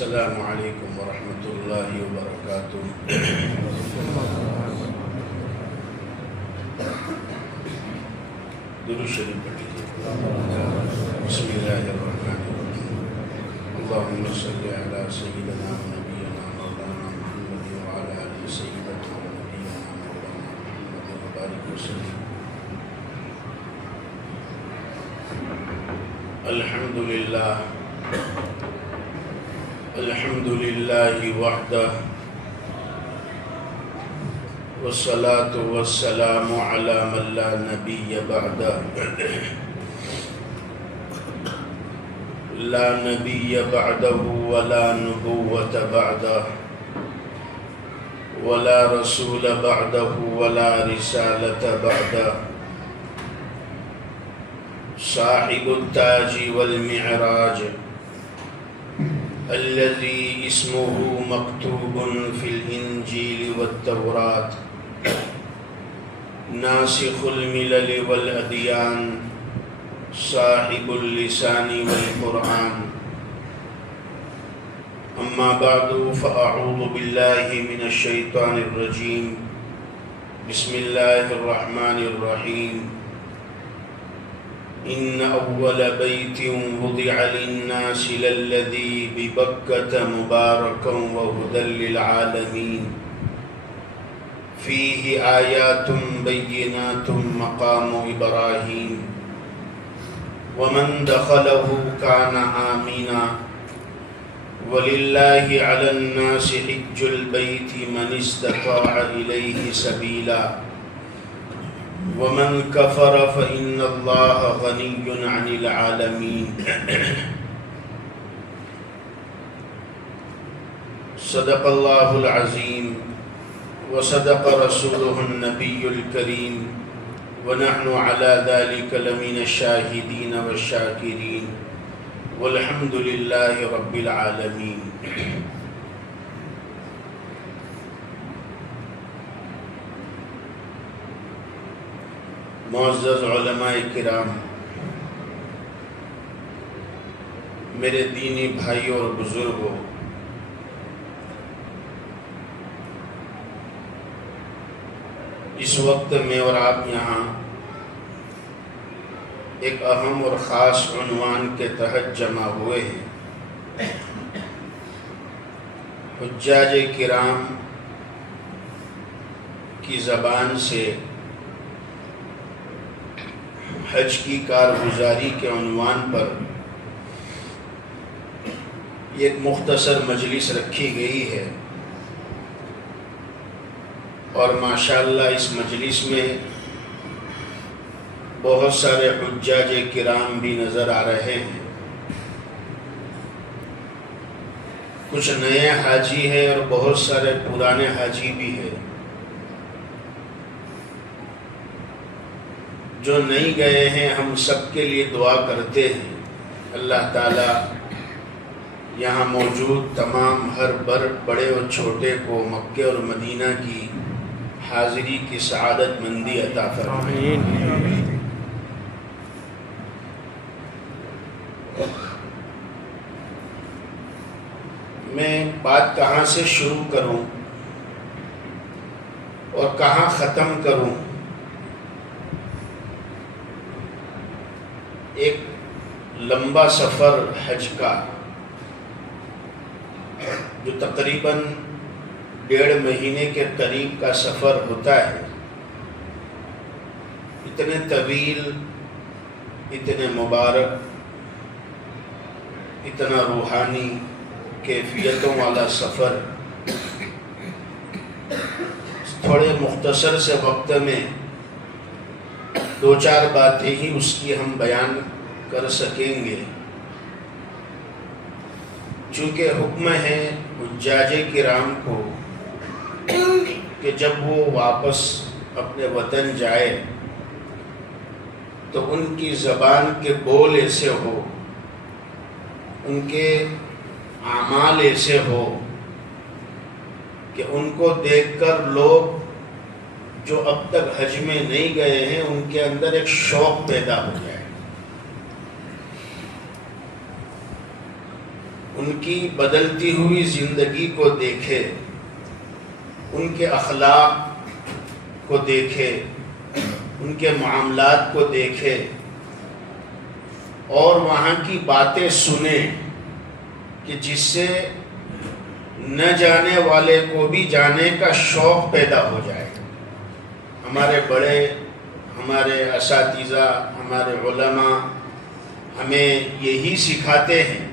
السلام علیکم ورحمۃ اللہ وبرکاتہ۔ درود شریف پڑھیے۔ بسم اللہ الرحمن الرحیم۔ اللہم صلی علی سیدنا نبینا مولانا محمد وعلی آل سیدنا نبینا مولانا محمد وبارک وسلم۔ الحمدللہ الحمدللہ وحدہ والصلاة والسلام علی من لا نبی بعدہ لا نبی بعدہ ولا نبوۃ بعدہ ولا رسول بعدہ ولا رسالۃ بعدہ صاحب التاج والمعراج الذي اسمه مكتوب في الإنجيل والتوراة ناسخ الملل والأديان صاحب اللسان والقرآن أما بعد فأعوذ بالله من الشيطان الرجيم بسم الله الرحمن الرحيم إن أول بيت وضع للناس للذي ببكة مباركا وهدى للعالمين فيه آيات بينات مقام إبراهيم ومن دخله كان آمنا ولله على الناس حج البيت من استطاع إليه سبيلا ومن كفر فإن الله غني عن العالمين صدق الله العظيم وصدق رسوله النبي الكريم ونحن على ذلك لمن الشاهدين والشاكرين والحمد لله رب العالمين۔ معزز علماء کرام، میرے دینی بھائیوں اور بزرگوں، اس وقت میں اور آپ یہاں ایک اہم اور خاص عنوان کے تحت جمع ہوئے ہیں۔ حجاج کرام کی زبان سے حج کی کارگزاری کے عنوان پر ایک مختصر مجلس رکھی گئی ہے، اور ماشاءاللہ اس مجلس میں بہت سارے حجاج کرام بھی نظر آ رہے ہیں۔ کچھ نئے حاجی ہیں اور بہت سارے پرانے حاجی بھی ہیں۔ جو نہیں گئے ہیں ہم سب کے لیے دعا کرتے ہیں، اللہ تعالیٰ یہاں موجود تمام ہر بڑے اور چھوٹے کو مکہ اور مدینہ کی حاضری کی سعادت مندی عطا فرمائے۔ میں بات کہاں سے شروع کروں اور کہاں ختم کروں؟ ایک لمبا سفر حج کا جو تقریباً 1.5 مہینے کے قریب کا سفر ہوتا ہے، اتنے طویل، اتنے مبارک، اتنا روحانی کیفیتوں والا سفر تھوڑے مختصر سے وقت میں 2-4 باتیں ہی اس کی ہم بیان کر سکیں گے، چونکہ حکم ہے حجاج کرام کو کہ جب وہ واپس اپنے وطن جائے تو ان کی زبان کے بول ایسے ہو، ان کے اعمال ایسے ہو کہ ان کو دیکھ کر لوگ جو اب تک حج میں نہیں گئے ہیں ان کے اندر ایک شوق پیدا ہو جائے۔ ان کی بدلتی ہوئی زندگی کو دیکھے، ان کے اخلاق کو دیکھے، ان کے معاملات کو دیکھے اور وہاں کی باتیں سنیں کہ جس سے نہ جانے والے کو بھی جانے کا شوق پیدا ہو جائے۔ ہمارے بڑے، ہمارے اساتذہ، ہمارے علماء ہمیں یہی سکھاتے ہیں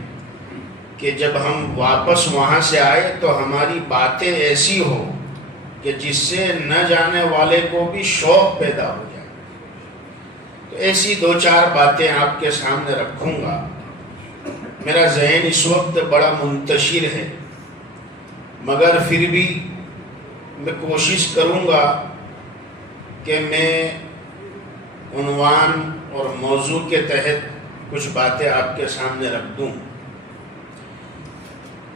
کہ جب ہم واپس وہاں سے آئے تو ہماری باتیں ایسی ہو کہ جس سے نہ جانے والے کو بھی شوق پیدا ہو جائے۔ تو ایسی دو چار باتیں آپ کے سامنے رکھوں گا۔ میرا ذہن اس وقت بڑا منتشر ہے، مگر پھر بھی میں کوشش کروں گا کہ میں عنوان اور موضوع کے تحت کچھ باتیں آپ کے سامنے رکھ دوں۔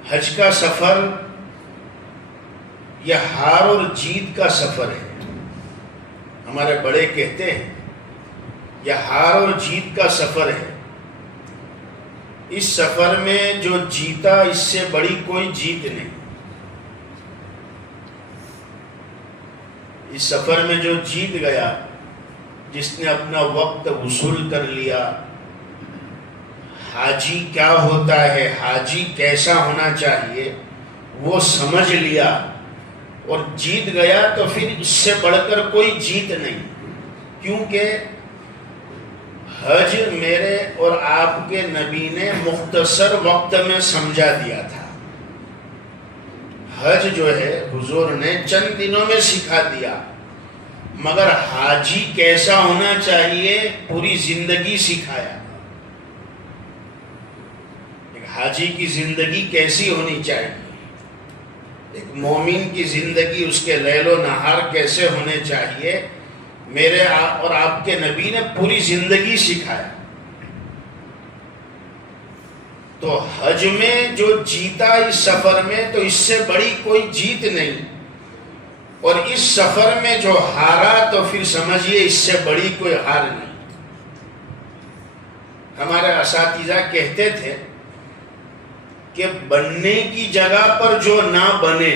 حج کا سفر یہ ہار اور جیت کا سفر ہے۔ ہمارے بڑے کہتے ہیں یہ ہار اور جیت کا سفر ہے۔ اس سفر میں جو جیتا اس سے بڑی کوئی جیت نہیں۔ اس سفر میں جو جیت گیا، جس نے اپنا وقت وصول کر لیا، حاجی کیا ہوتا ہے، حاجی کیسا ہونا چاہیے، وہ سمجھ لیا اور جیت گیا، تو پھر اس سے بڑھ کر کوئی جیت نہیں۔ کیونکہ حج میرے اور آپ کے نبی نے مختصر وقت میں سمجھا دیا تھا۔ حج جو ہے حضور نے چند دنوں میں سکھا دیا، مگر حاجی کیسا ہونا چاہیے پوری زندگی سکھایا۔ ایک حاجی کی زندگی کیسی ہونی چاہیے، ایک مومن کی زندگی، اس کے لیل و نہار کیسے ہونے چاہیے، میرے اور آپ کے نبی نے پوری زندگی سکھایا۔ تو حج میں جو جیتا اس سفر میں، تو اس سے بڑی کوئی جیت نہیں، اور اس سفر میں جو ہارا تو پھر سمجھیے اس سے بڑی کوئی ہار نہیں۔ ہمارے اساتذہ کہتے تھے کہ بننے کی جگہ پر جو نہ بنے،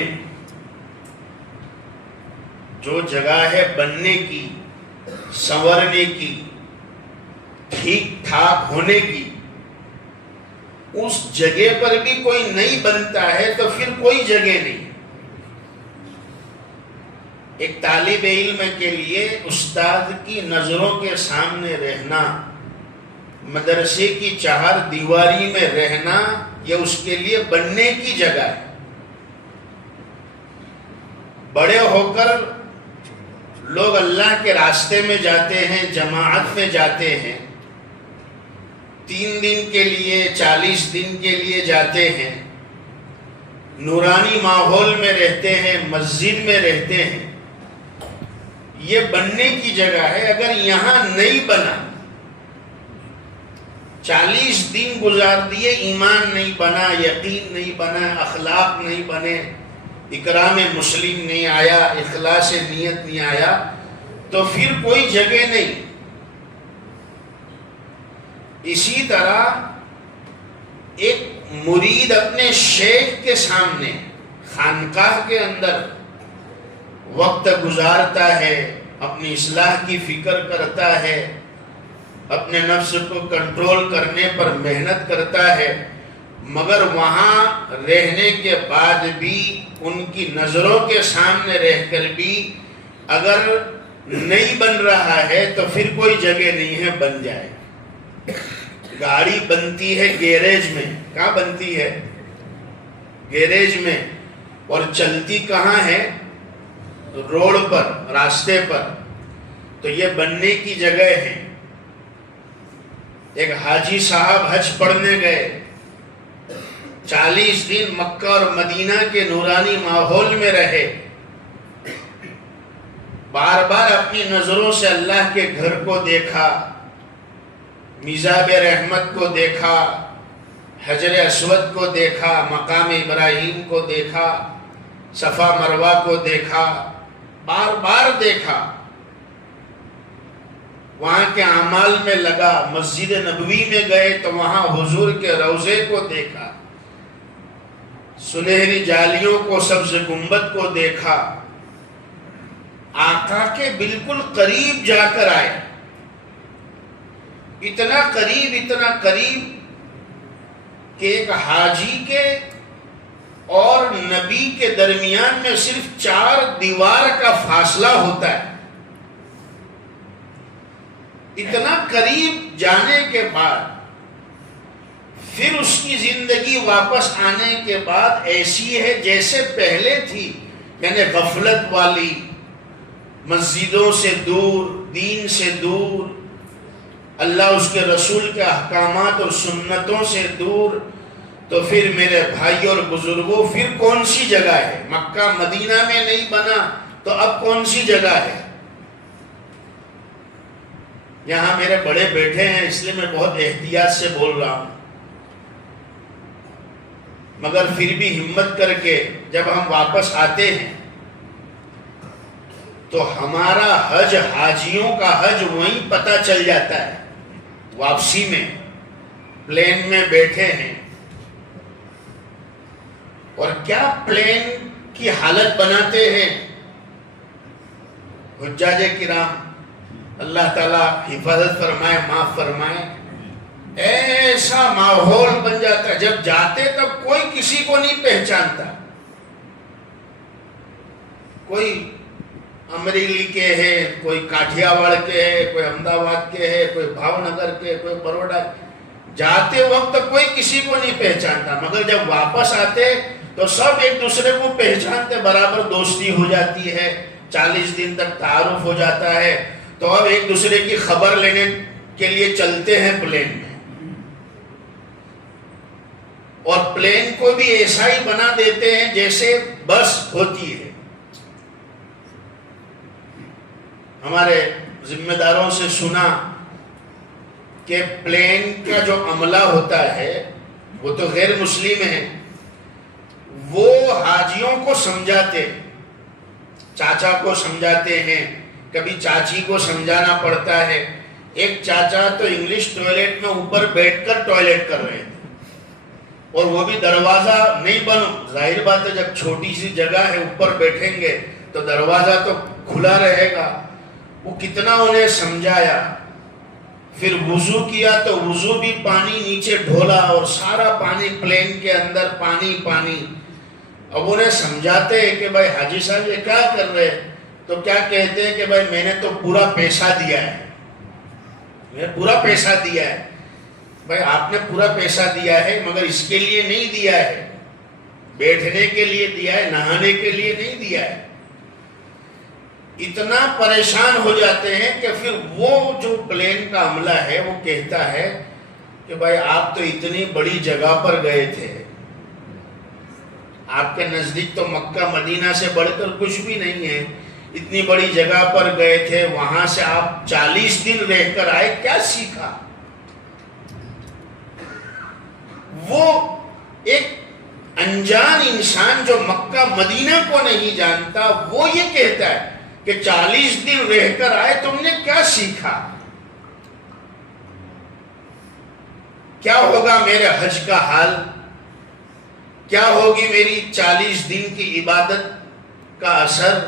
جو جگہ ہے بننے کی، سنورنے کی، ٹھیک ٹھاک ہونے کی، اس جگہ پر بھی کوئی نہیں بنتا ہے تو پھر کوئی جگہ نہیں۔ ایک طالب علم کے لیے استاد کی نظروں کے سامنے رہنا، مدرسے کی چہار دیواری میں رہنا، یہ اس کے لیے بننے کی جگہ ہے۔ بڑے ہو کر لوگ اللہ کے راستے میں جاتے ہیں، جماعت میں جاتے ہیں، 3 دن کے لیے، 40 دن کے لیے جاتے ہیں، نورانی ماحول میں رہتے ہیں، مسجد میں رہتے ہیں۔ یہ بننے کی جگہ ہے۔ اگر یہاں نہیں بنا، 40 دن گزار دیے، ایمان نہیں بنا، یقین نہیں بنا، اخلاق نہیں بنے، اکرام مسلم نہیں آیا، اخلاص نیت نہیں آیا، تو پھر کوئی جگہ نہیں۔ اسی طرح ایک مرید اپنے شیخ کے سامنے خانقاہ کے اندر وقت گزارتا ہے، اپنی اصلاح کی فکر کرتا ہے، اپنے نفس کو کنٹرول کرنے پر محنت کرتا ہے، مگر وہاں رہنے کے بعد بھی، ان کی نظروں کے سامنے رہ کر بھی اگر نہیں بن رہا ہے تو پھر کوئی جگہ نہیں ہے، بن جائے۔ گاڑی بنتی ہے گیریج میں، کہاں بنتی ہے؟ گیریج میں، اور چلتی کہاں ہے؟ روڈ پر، راستے پر۔ تو یہ بننے کی جگہ ہے۔ ایک حاجی صاحب حج پڑھنے گئے، 40 دن مکہ اور مدینہ کے نورانی ماحول میں رہے، بار بار اپنی نظروں سے اللہ کے گھر کو دیکھا، میزاب رحمت کو دیکھا، حجر اسود کو دیکھا، مقام ابراہیم کو دیکھا، صفا مروہ کو دیکھا، بار بار دیکھا، وہاں کے اعمال میں لگا، مسجد نبوی میں گئے تو وہاں حضور کے روضے کو دیکھا، سنہری جالیوں کو، سبز گنبد کو دیکھا، آقا کے بالکل قریب جا کر آئے، اتنا قریب کہ ایک حاجی کے اور نبی کے درمیان میں صرف 4 دیوار کا فاصلہ ہوتا ہے۔ اتنا قریب جانے کے بعد پھر اس کی زندگی واپس آنے کے بعد ایسی ہے جیسے پہلے تھی، یعنی غفلت والی، مسجدوں سے دور، دین سے دور، اللہ اس کے رسول کے احکامات اور سنتوں سے دور۔ تو پھر میرے بھائی اور بزرگوں، پھر کون سی جگہ ہے؟ مکہ مدینہ میں نہیں بنا تو اب کون سی جگہ ہے؟ یہاں میرے بڑے بیٹھے ہیں، اس لیے میں بہت احتیاط سے بول رہا ہوں، مگر پھر بھی ہمت کر کے جب ہم واپس آتے ہیں تو ہمارا حج، حاجیوں کا حج وہیں پتہ چل جاتا ہے۔ واپسی میں پلین میں بیٹھے ہیں، اور کیا پلین کی حالت بناتے ہیں حجاج کرام، اللہ تعالیٰ حفاظت فرمائے، معاف فرمائے۔ ایسا ماحول بن جاتا ہے، جب جاتے تب کوئی کسی کو نہیں پہچانتا، کوئی امریلی کے ہے، کوئی کاٹھیاواڑ کے ہے، کوئی احمدآباد کے ہے، کوئی بھاؤ نگر کے، کوئی بروڈا۔ جاتے وقت کوئی کسی کو نہیں پہچانتا، مگر جب واپس آتے تو سب ایک دوسرے کو پہچانتے، برابر دوستی ہو جاتی ہے، 40 دن تک تعارف ہو جاتا ہے۔ تو اب ایک دوسرے کی خبر لینے کے لیے چلتے ہیں پلین میں، اور پلین کو بھی ایسا ہی بنا دیتے ہیں جیسے بس ہوتی ہے۔ ہمارے ذمہ داروں سے سنا کہ پلین کا جو عملہ ہوتا ہے وہ تو غیر مسلم ہے، وہ حاجیوں کو سمجھاتے، چاچا کو سمجھاتے ہیں، کبھی چاچی کو سمجھانا پڑتا ہے۔ ایک چاچا تو انگلش ٹوائلٹ میں اوپر بیٹھ کر ٹوائلٹ کر رہے تھے، اور وہ بھی دروازہ نہیں بند، ظاہر بات ہے جب چھوٹی سی جگہ ہے اوپر بیٹھیں گے تو دروازہ تو کھلا رہے گا۔ وہ کتنا انہیں سمجھایا، پھر وضو کیا تو وضو بھی پانی نیچے ڈھولا، اور سارا پانی پلین کے اندر پانی پانی۔ اب انہیں سمجھاتے ہیں کہ بھائی حاجی صاحب یہ کیا کر رہے ہیں؟ تو کیا کہتے ہیں کہ بھائی میں نے تو پورا پیسہ دیا ہے، میں پورا پیسہ دیا ہے۔ بھائی آپ نے پورا پیسہ دیا ہے، مگر اس کے لیے نہیں دیا ہے، بیٹھنے کے لیے دیا ہے، نہانے کے لیے نہیں دیا ہے۔ اتنا پریشان ہو جاتے ہیں کہ پھر وہ جو پلین کا عملہ ہے وہ کہتا ہے کہ بھائی آپ تو اتنی بڑی جگہ پر گئے تھے، آپ کے نزدیک تو مکہ مدینہ سے بڑھ کر کچھ بھی نہیں ہے، اتنی بڑی جگہ پر گئے تھے، وہاں سے آپ 40 دن رہ کر آئے، کیا سیکھا؟ وہ ایک انجان انسان جو مکہ مدینہ کو نہیں جانتا، وہ یہ کہتا ہے کہ 40 دن رہ کر آئے، تم نے کیا سیکھا؟ کیا ہوگا میرے حج کا حال؟ کیا ہوگی میری 40 دن کی عبادت کا اثر؟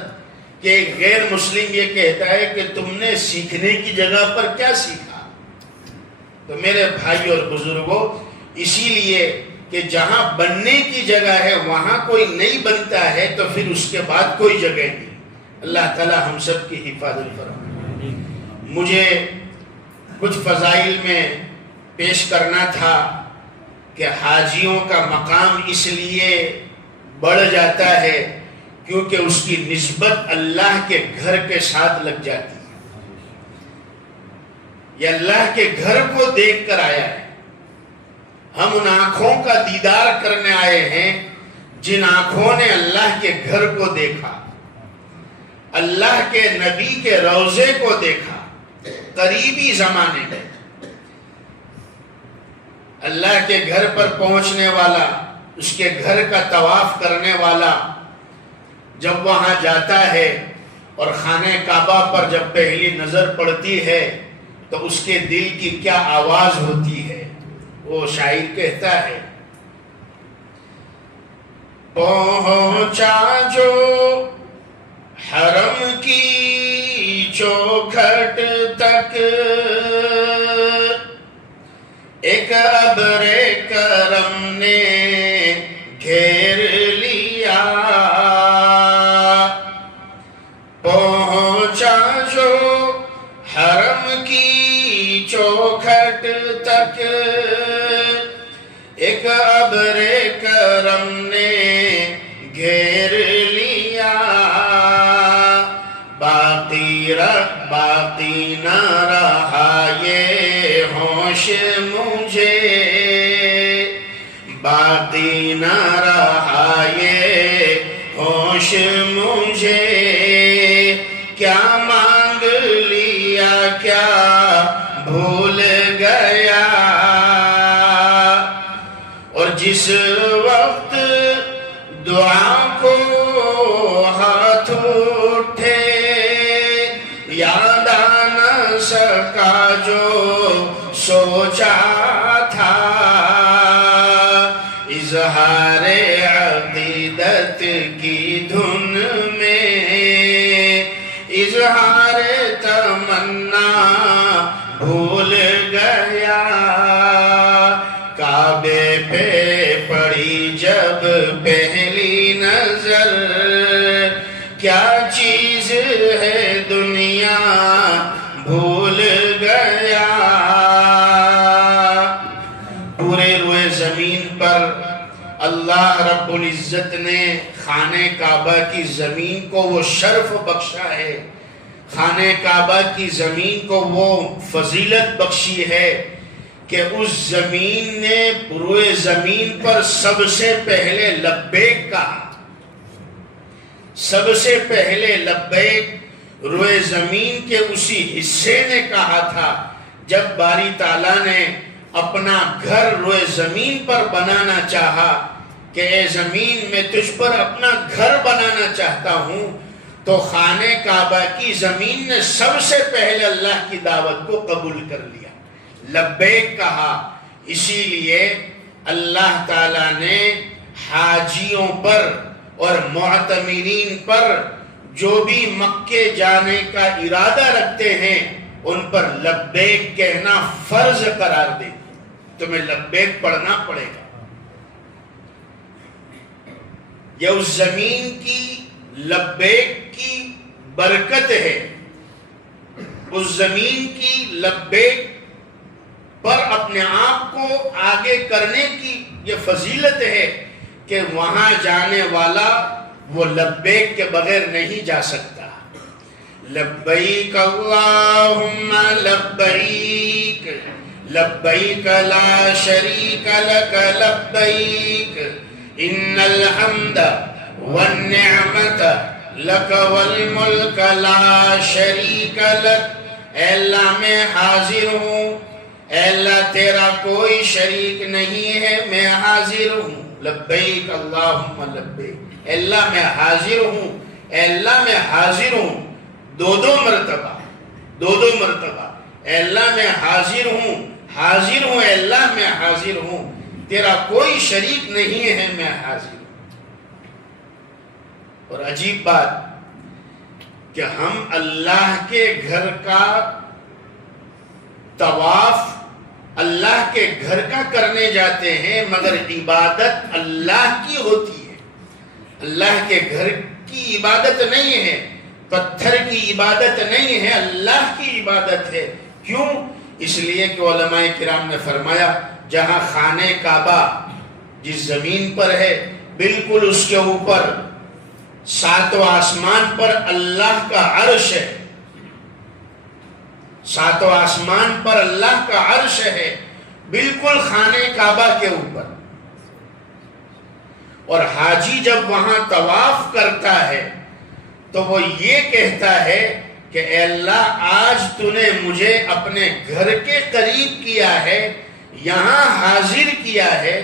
کہ غیر مسلم یہ کہتا ہے کہ تم نے سیکھنے کی جگہ پر کیا سیکھا؟ تو میرے بھائی اور بزرگوں، اسی لیے کہ جہاں بننے کی جگہ ہے وہاں کوئی نہیں بنتا ہے تو پھر اس کے بعد کوئی جگہ نہیں۔ اللہ تعالی ہم سب کی حفاظت فرمائے۔ مجھے کچھ فضائل میں پیش کرنا تھا کہ حاجیوں کا مقام اس لیے بڑھ جاتا ہے کیونکہ اس کی نسبت اللہ کے گھر کے ساتھ لگ جاتی ہے۔ یہ اللہ کے گھر کو دیکھ کر آیا ہے۔ ہم ان آنکھوں کا دیدار کرنے آئے ہیں جن آنکھوں نے اللہ کے گھر کو دیکھا، اللہ کے نبی کے روضے کو دیکھا قریبی زمانے میں۔ اللہ کے گھر پر پہنچنے والا، اس کے گھر کا طواف کرنے والا جب وہاں جاتا ہے اور خانہ کعبہ پر جب پہلی نظر پڑتی ہے تو اس کے دل کی کیا آواز ہوتی ہے۔ وہ شاعر کہتا ہے پہنچا جو حرم کی چوکھٹ تک، ایک ابر کرم نے گھیر لیا، پہنچا جو حرم کی چوکھٹ تک، ایک ابر کرم نے گھیر لیا، باقی نہ رہا یہ ہوش مجھے، باقی نہ رہا یہ ہوش مجھے، کیا مانگ لیا کیا بھول گیا، اور جس وقت دعا کو ہاتھ اٹھے، یاد آ نہ سکا جو سوچا تھا، اظہار عقیدت کی دھن میں، اظہار تمنا بھول گیا، کعبے پہ پڑی جب پہلی نظر، کیا چیز ہے دنیا بھول گیا، پورے روئے زمین پر اللہ رب العزت نے خانہ کعبہ کی زمین کو وہ شرف بخشا ہے، خانہ کعبہ کی زمین کو وہ فضیلت بخشی ہے کہ اس زمین نے روئے زمین پر سب سے پہلے لبیک کہا، سب سے پہلے لبیک روئے زمین کے اسی حصے نے کہا تھا جب باری تعالیٰ نے اپنا گھر روئے زمین پر بنانا چاہا کہ اے زمین میں تجھ پر اپنا گھر بنانا چاہتا ہوں، تو خانہ کعبہ کی زمین نے سب سے پہلے اللہ کی دعوت کو قبول کر لیا، لبیک کہا۔ اسی لیے اللہ تعالیٰ نے حاجیوں پر اور معتمرین پر جو بھی مکے جانے کا ارادہ رکھتے ہیں ان پر لبیک کہنا فرض قرار دے، تمہیں لبیک پڑھنا پڑے گا۔ یہ اس زمین کی لبیک کی برکت ہے، اس زمین کی لبیک پر اپنے آپ کو آگے کرنے کی یہ فضیلت ہے کہ وہاں جانے والا وہ لبیک کے بغیر نہیں جا سکتا۔ لبیک اللہم لبیک، لبیک لا شریک لک لبیک، ان الحمد والنعمت لک والملک لا شریک لک۔ اے اللہ میں حاضر ہوں، اے اللہ تیرا کوئی شریک نہیں ہے، میں حاضر ہوں۔ لبیک اللہم لبیک، اے اللہ میں حاضر ہوں، اے اللہ میں حاضر ہوں، دو مرتبہ، دو مرتبہ، اے اللہ میں حاضر ہوں، حاضر ہوں، اے اللہ میں حاضر ہوں، تیرا کوئی شریک نہیں ہے، میں حاضر ہوں۔ اور عجیب بات کہ ہم اللہ کے گھر کا طواف اللہ کے گھر کا کرنے جاتے ہیں، مگر عبادت اللہ کی ہوتی ہے، اللہ کے گھر کی عبادت نہیں ہے، پتھر کی عبادت نہیں ہے، اللہ کی عبادت ہے۔ کیوں؟ اس لیے کہ علماء کرام نے فرمایا جہاں خانہ کعبہ جس زمین پر ہے بالکل اس کے اوپر ساتوں آسمان پر اللہ کا عرش ہے، ساتوں آسمان پر اللہ کا عرش ہے، بالکل خانہ کعبہ کے اوپر۔ اور حاجی جب وہاں طواف کرتا ہے تو وہ یہ کہتا ہے کہ اے اللہ آج تو نے مجھے اپنے گھر کے قریب کیا ہے، یہاں حاضر کیا ہے،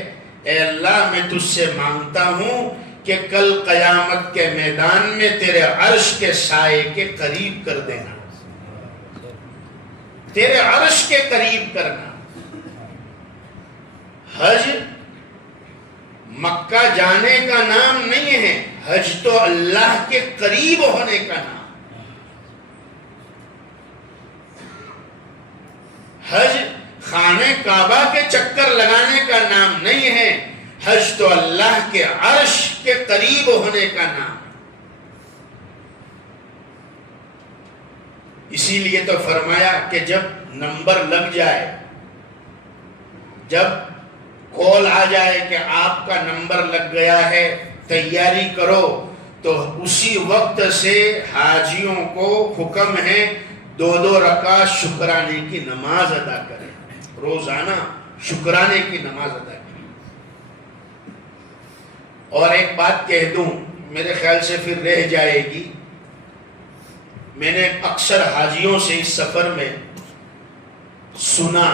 اے اللہ میں تجھ سے مانگتا ہوں کہ کل قیامت کے میدان میں تیرے عرش کے سائے کے قریب کر دینا، تیرے عرش کے قریب کرنا۔ حج مکہ جانے کا نام نہیں ہے، حج تو اللہ کے قریب ہونے کا نام۔ حج خانہ کعبہ کے چکر لگانے کا نام نہیں ہے، حج تو اللہ کے عرش کے قریب ہونے کا نام۔ اسی لیے تو فرمایا کہ جب نمبر لگ جائے، جب کال آ جائے کہ آپ کا نمبر لگ گیا ہے، تیاری کرو، تو اسی وقت سے حاجیوں کو حکم ہے 2 رکعت شکرانے کی نماز ادا کریں، روزانہ شکرانے کی نماز ادا کریں۔ اور ایک بات کہہ دوں، میرے خیال سے پھر رہ جائے گی، میں نے اکثر حاجیوں سے اس سفر میں سنا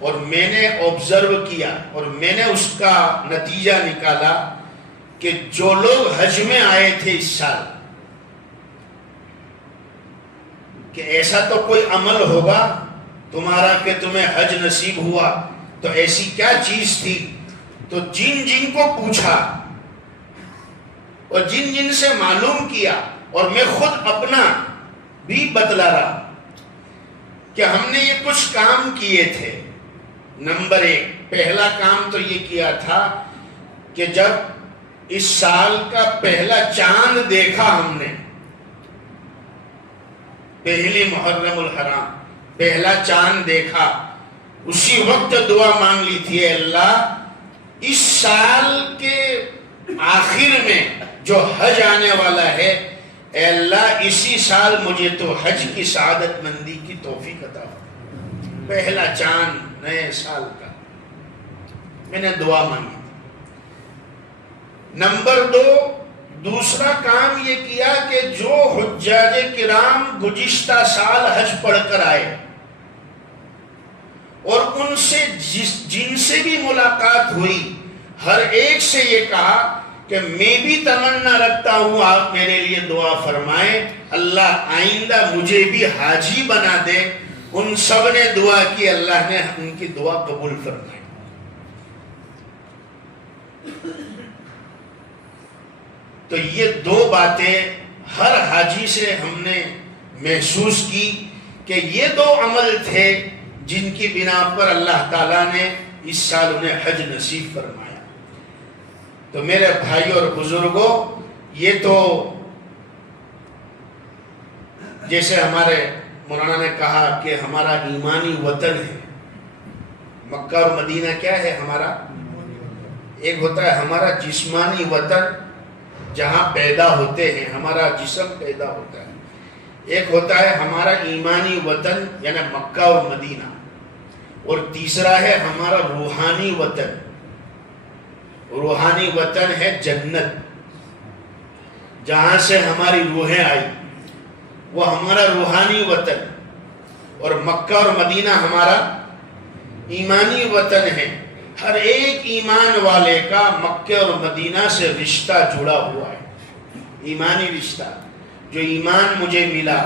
اور میں نے آبزرو کیا اور میں نے اس کا نتیجہ نکالا کہ جو لوگ حج میں آئے تھے اس سال، کہ ایسا تو کوئی عمل ہوگا تمہارا کہ تمہیں حج نصیب ہوا، تو ایسی کیا چیز تھی؟ تو جن جن کو پوچھا اور جن جن سے معلوم کیا، اور میں خود اپنا بھی بتلا رہا کہ ہم نے یہ کچھ کام کیے تھے۔ نمبر 1، پہلا کام تو یہ کیا تھا کہ جب اس سال کا پہلا چاند دیکھا ہم نے، پہلی محرم الحرام پہلا چاند دیکھا، اسی وقت دعا مانگ لی تھی، اے اللہ اس سال کے آخر میں جو حج آنے والا ہے، اے اللہ اسی سال مجھے تو حج کی سعادت مندی کی توفیق عطا ہو۔ پہلا چاند نئے سال کا میں نے دعا مانگی۔ نمبر 2، دوسرا کام یہ کیا کہ جو حجاج کرام گزشتہ سال حج پڑھ کر آئے اور ان سے جن سے بھی ملاقات ہوئی، ہر ایک سے یہ کہا کہ میں بھی تمنا رکھتا ہوں آپ میرے لیے دعا فرمائیں، اللہ آئندہ مجھے بھی حاجی بنا دے۔ ان سب نے دعا کی، اللہ نے ان کی دعا قبول فرمائی۔ تو یہ 2 باتیں ہر حاجی سے ہم نے محسوس کی کہ یہ 2 عمل تھے جن کی بنا پر اللہ تعالیٰ نے اس سال انہیں حج نصیب فرمایا۔ تو میرے بھائی اور بزرگوں، یہ تو جیسے ہمارے مولانا نے کہا کہ ہمارا ایمانی وطن ہے۔ مکہ اور مدینہ کیا ہے ہمارا؟ ایک ہوتا ہے ہمارا جسمانی وطن جہاں پیدا ہوتے ہیں، ہمارا جسم پیدا ہوتا ہے، ایک ہوتا ہے ہمارا ایمانی وطن یعنی مکہ اور مدینہ، اور تیسرا ہے ہمارا روحانی وطن۔ روحانی وطن ہے جنت، جہاں سے ہماری روحیں آئی، وہ ہمارا روحانی وطن، اور مکہ اور مدینہ ہمارا ایمانی وطن ہے۔ ہر ایک ایمان والے کا مکہ اور مدینہ سے رشتہ جڑا ہوا ہے، ایمانی رشتہ۔ جو ایمان مجھے ملا،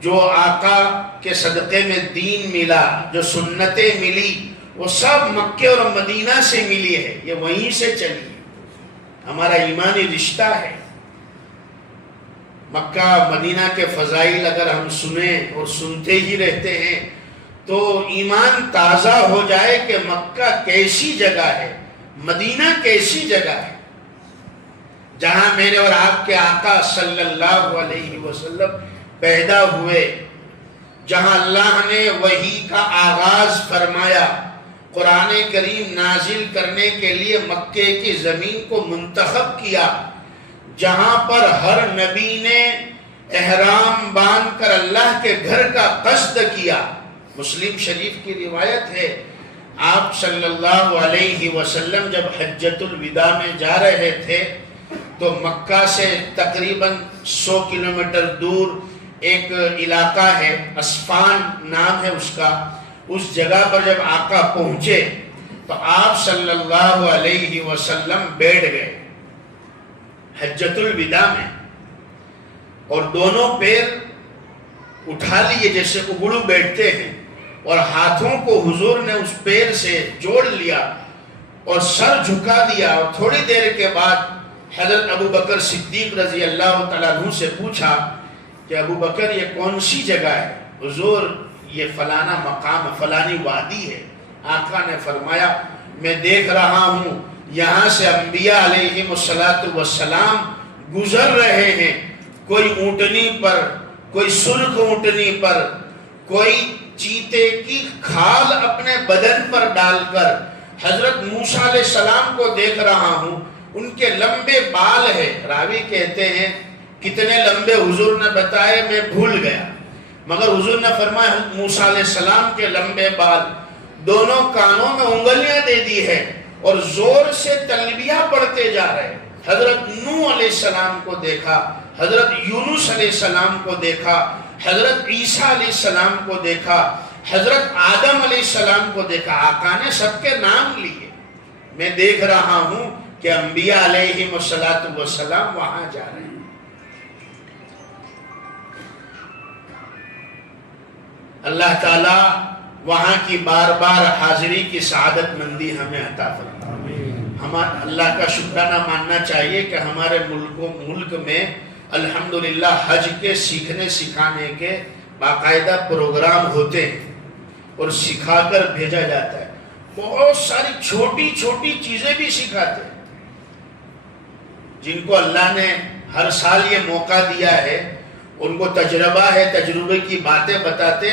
جو آقا کے صدقے میں دین ملا، جو سنتیں ملی، وہ سب مکہ اور مدینہ سے ملی ہے، یہ وہیں سے چلی ہے، ہمارا ایمانی رشتہ ہے۔ مکہ مدینہ کے فضائل اگر ہم سنیں اور سنتے ہی رہتے ہیں تو ایمان تازہ ہو جائے کہ مکہ کیسی جگہ ہے، مدینہ کیسی جگہ ہے، جہاں میرے اور آپ کے آقا صلی اللہ علیہ وسلم پیدا ہوئے، جہاں اللہ نے وحی کا آغاز فرمایا، قرآن کریم نازل کرنے کے لیے مکے کی زمین کو منتخب کیا، جہاں پر ہر نبی نے احرام باندھ کر اللہ کے گھر کا قصد کیا۔ مسلم شریف کی روایت ہے، آپ صلی اللہ علیہ وسلم جب حجۃ الوداع میں جا رہے تھے تو مکہ سے تقریباً 100 کلومیٹر دور ایک علاقہ ہے، اسفان نام ہے اس کا، اس جگہ پر جب آقا پہنچے تو آپ صلی اللہ علیہ وسلم بیٹھ گئے حجۃ الوداع میں، اور دونوں پیر اٹھا لیے جیسے اگڑو بیٹھتے ہیں، اور ہاتھوں کو حضور نے اس پیر سے جوڑ لیا اور سر جھکا دیا، اور تھوڑی دیر کے بعد حضرت ابو بکر صدیق رضی اللہ تعالیٰ عنہ سے پوچھا کہ ابو بکر یہ کون سی جگہ ہے؟ حضور یہ فلانا مقام فلانی وادی ہے۔ آقا نے فرمایا میں دیکھ رہا ہوں یہاں سے انبیاء علیہم السلام گزر رہے ہیں، کوئی اونٹنی پر، کوئی سرخ اونٹنی پر، کوئی چیتے کی کھال اپنے بدن پر ڈال کر۔ حضرت موسیٰ علیہ السلام کو دیکھ رہا ہوں، ان کے لمبے بال ہیں، راوی کہتے ہیں کتنے لمبے حضور نے بتائے میں بھول گیا، مگر حضور نے فرمایا موسیٰ علیہ السلام کے لمبے بال، دونوں کانوں میں انگلیاں دے دی ہے اور زور سے تلبیہ پڑھتے جا رہے۔ حضرت نوح علیہ السلام کو دیکھا، حضرت یونس علیہ السلام کو دیکھا، حضرت عیسیٰ علیہ السلام کو دیکھا، حضرت آدم علیہ السلام کو دیکھا۔ آقا نے سب کے نام لیے۔ میں دیکھ رہا ہوں کہ انبیاء علیہم السلام وہاں جا رہے ہیں۔ اللہ تعالیٰ وہاں کی بار بار حاضری کی سعادت مندی ہمیں عطا فرمائے۔ ہمارا اللہ کا شکرانہ ماننا چاہیے کہ ہمارے ملک میں الحمدللہ حج کے سیکھنے سکھانے کے باقاعدہ پروگرام ہوتے ہیں اور سکھا کر بھیجا جاتا ہے۔ بہت ساری چھوٹی چھوٹی چیزیں بھی سکھاتے ہیں جن کو اللہ نے ہر سال یہ موقع دیا ہے، ان کو تجربہ ہے، تجربے کی باتیں بتاتے،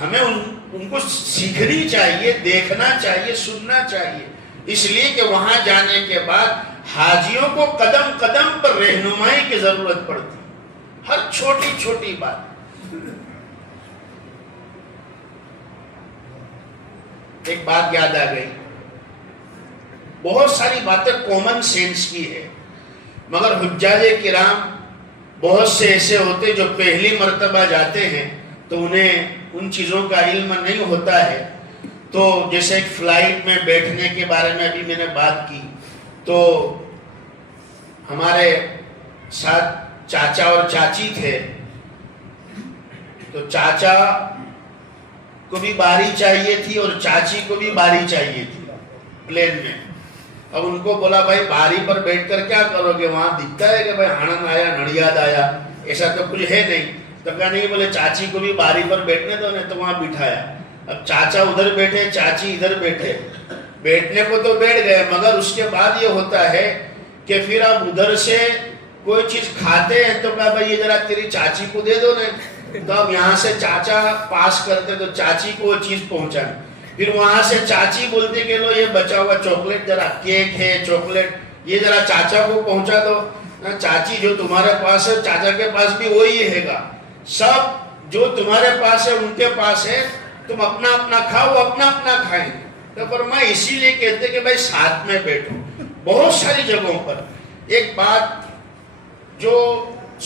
ہمیں ان کو سیکھنی چاہیے، دیکھنا چاہیے، سننا چاہیے، اس لیے کہ وہاں جانے کے بعد حاجیوں کو قدم قدم پر رہنمائی کی ضرورت پڑتی ہے، ہر چھوٹی چھوٹی بات۔ ایک بات یاد آ گئی، بہت ساری باتیں کامن سینس کی ہے، مگر حجاج کرام بہت سے ایسے ہوتے جو پہلی مرتبہ جاتے ہیں تو انہیں ان چیزوں کا علم نہیں ہوتا ہے۔ تو جیسے ایک فلائٹ میں بیٹھنے کے بارے میں ابھی میں نے بات کی، تو ہمارے ساتھ چاچا اور چاچی تھے، تو چاچا کو بھی باری چاہیے تھی اور چاچی کو بھی باری چاہیے تھی پلین میں۔ اب ان کو بولا بھائی باری پر بیٹھ کر کیا کرو گے؟ وہاں دکھتا ہے کہ بھائی آنند آیا، نڑیاد آیا، ایسا تو کچھ ہے نہیں۔ تو کہا نہیں، بولے چاچی کو بھی باری پر بیٹھنے دو، تو وہاں بٹھایا۔ اب چاچا ادھر بیٹھے، چاچی ادھر بیٹھے، بیٹھنے کو تو بیٹھ گئے، مگر اس کے بعد یہ ہوتا ہے کہ پھر آپ ادھر سے کوئی چیز کھاتے ہیں تو کہا بھائی یہ ذرا تیری چاچی کو دے دو نا، تو اب یہاں سے چاچا پاس کرتے تو چاچی کو وہ چیز پہنچائیں، پھر وہاں سے چاچی بولتے کہ لو یہ بچا ہوا چاکلیٹ، ذرا کیک ہے چاکلیٹ، یہ ذرا چاچا کو پہنچا دو۔ چاچی جو تمہارے پاس ہے چاچا کے پاس بھی وہی ہے گا، سب جو تمہارے پاس ہے ان کے پاس ہے، تم اپنا اپنا کھاؤ، اپنا اپنا کھائیں۔ تو فرمایا اسی لیے کہتے کہ بھائی ساتھ میں بیٹھو۔ بہت ساری جگہوں پر ایک بات جو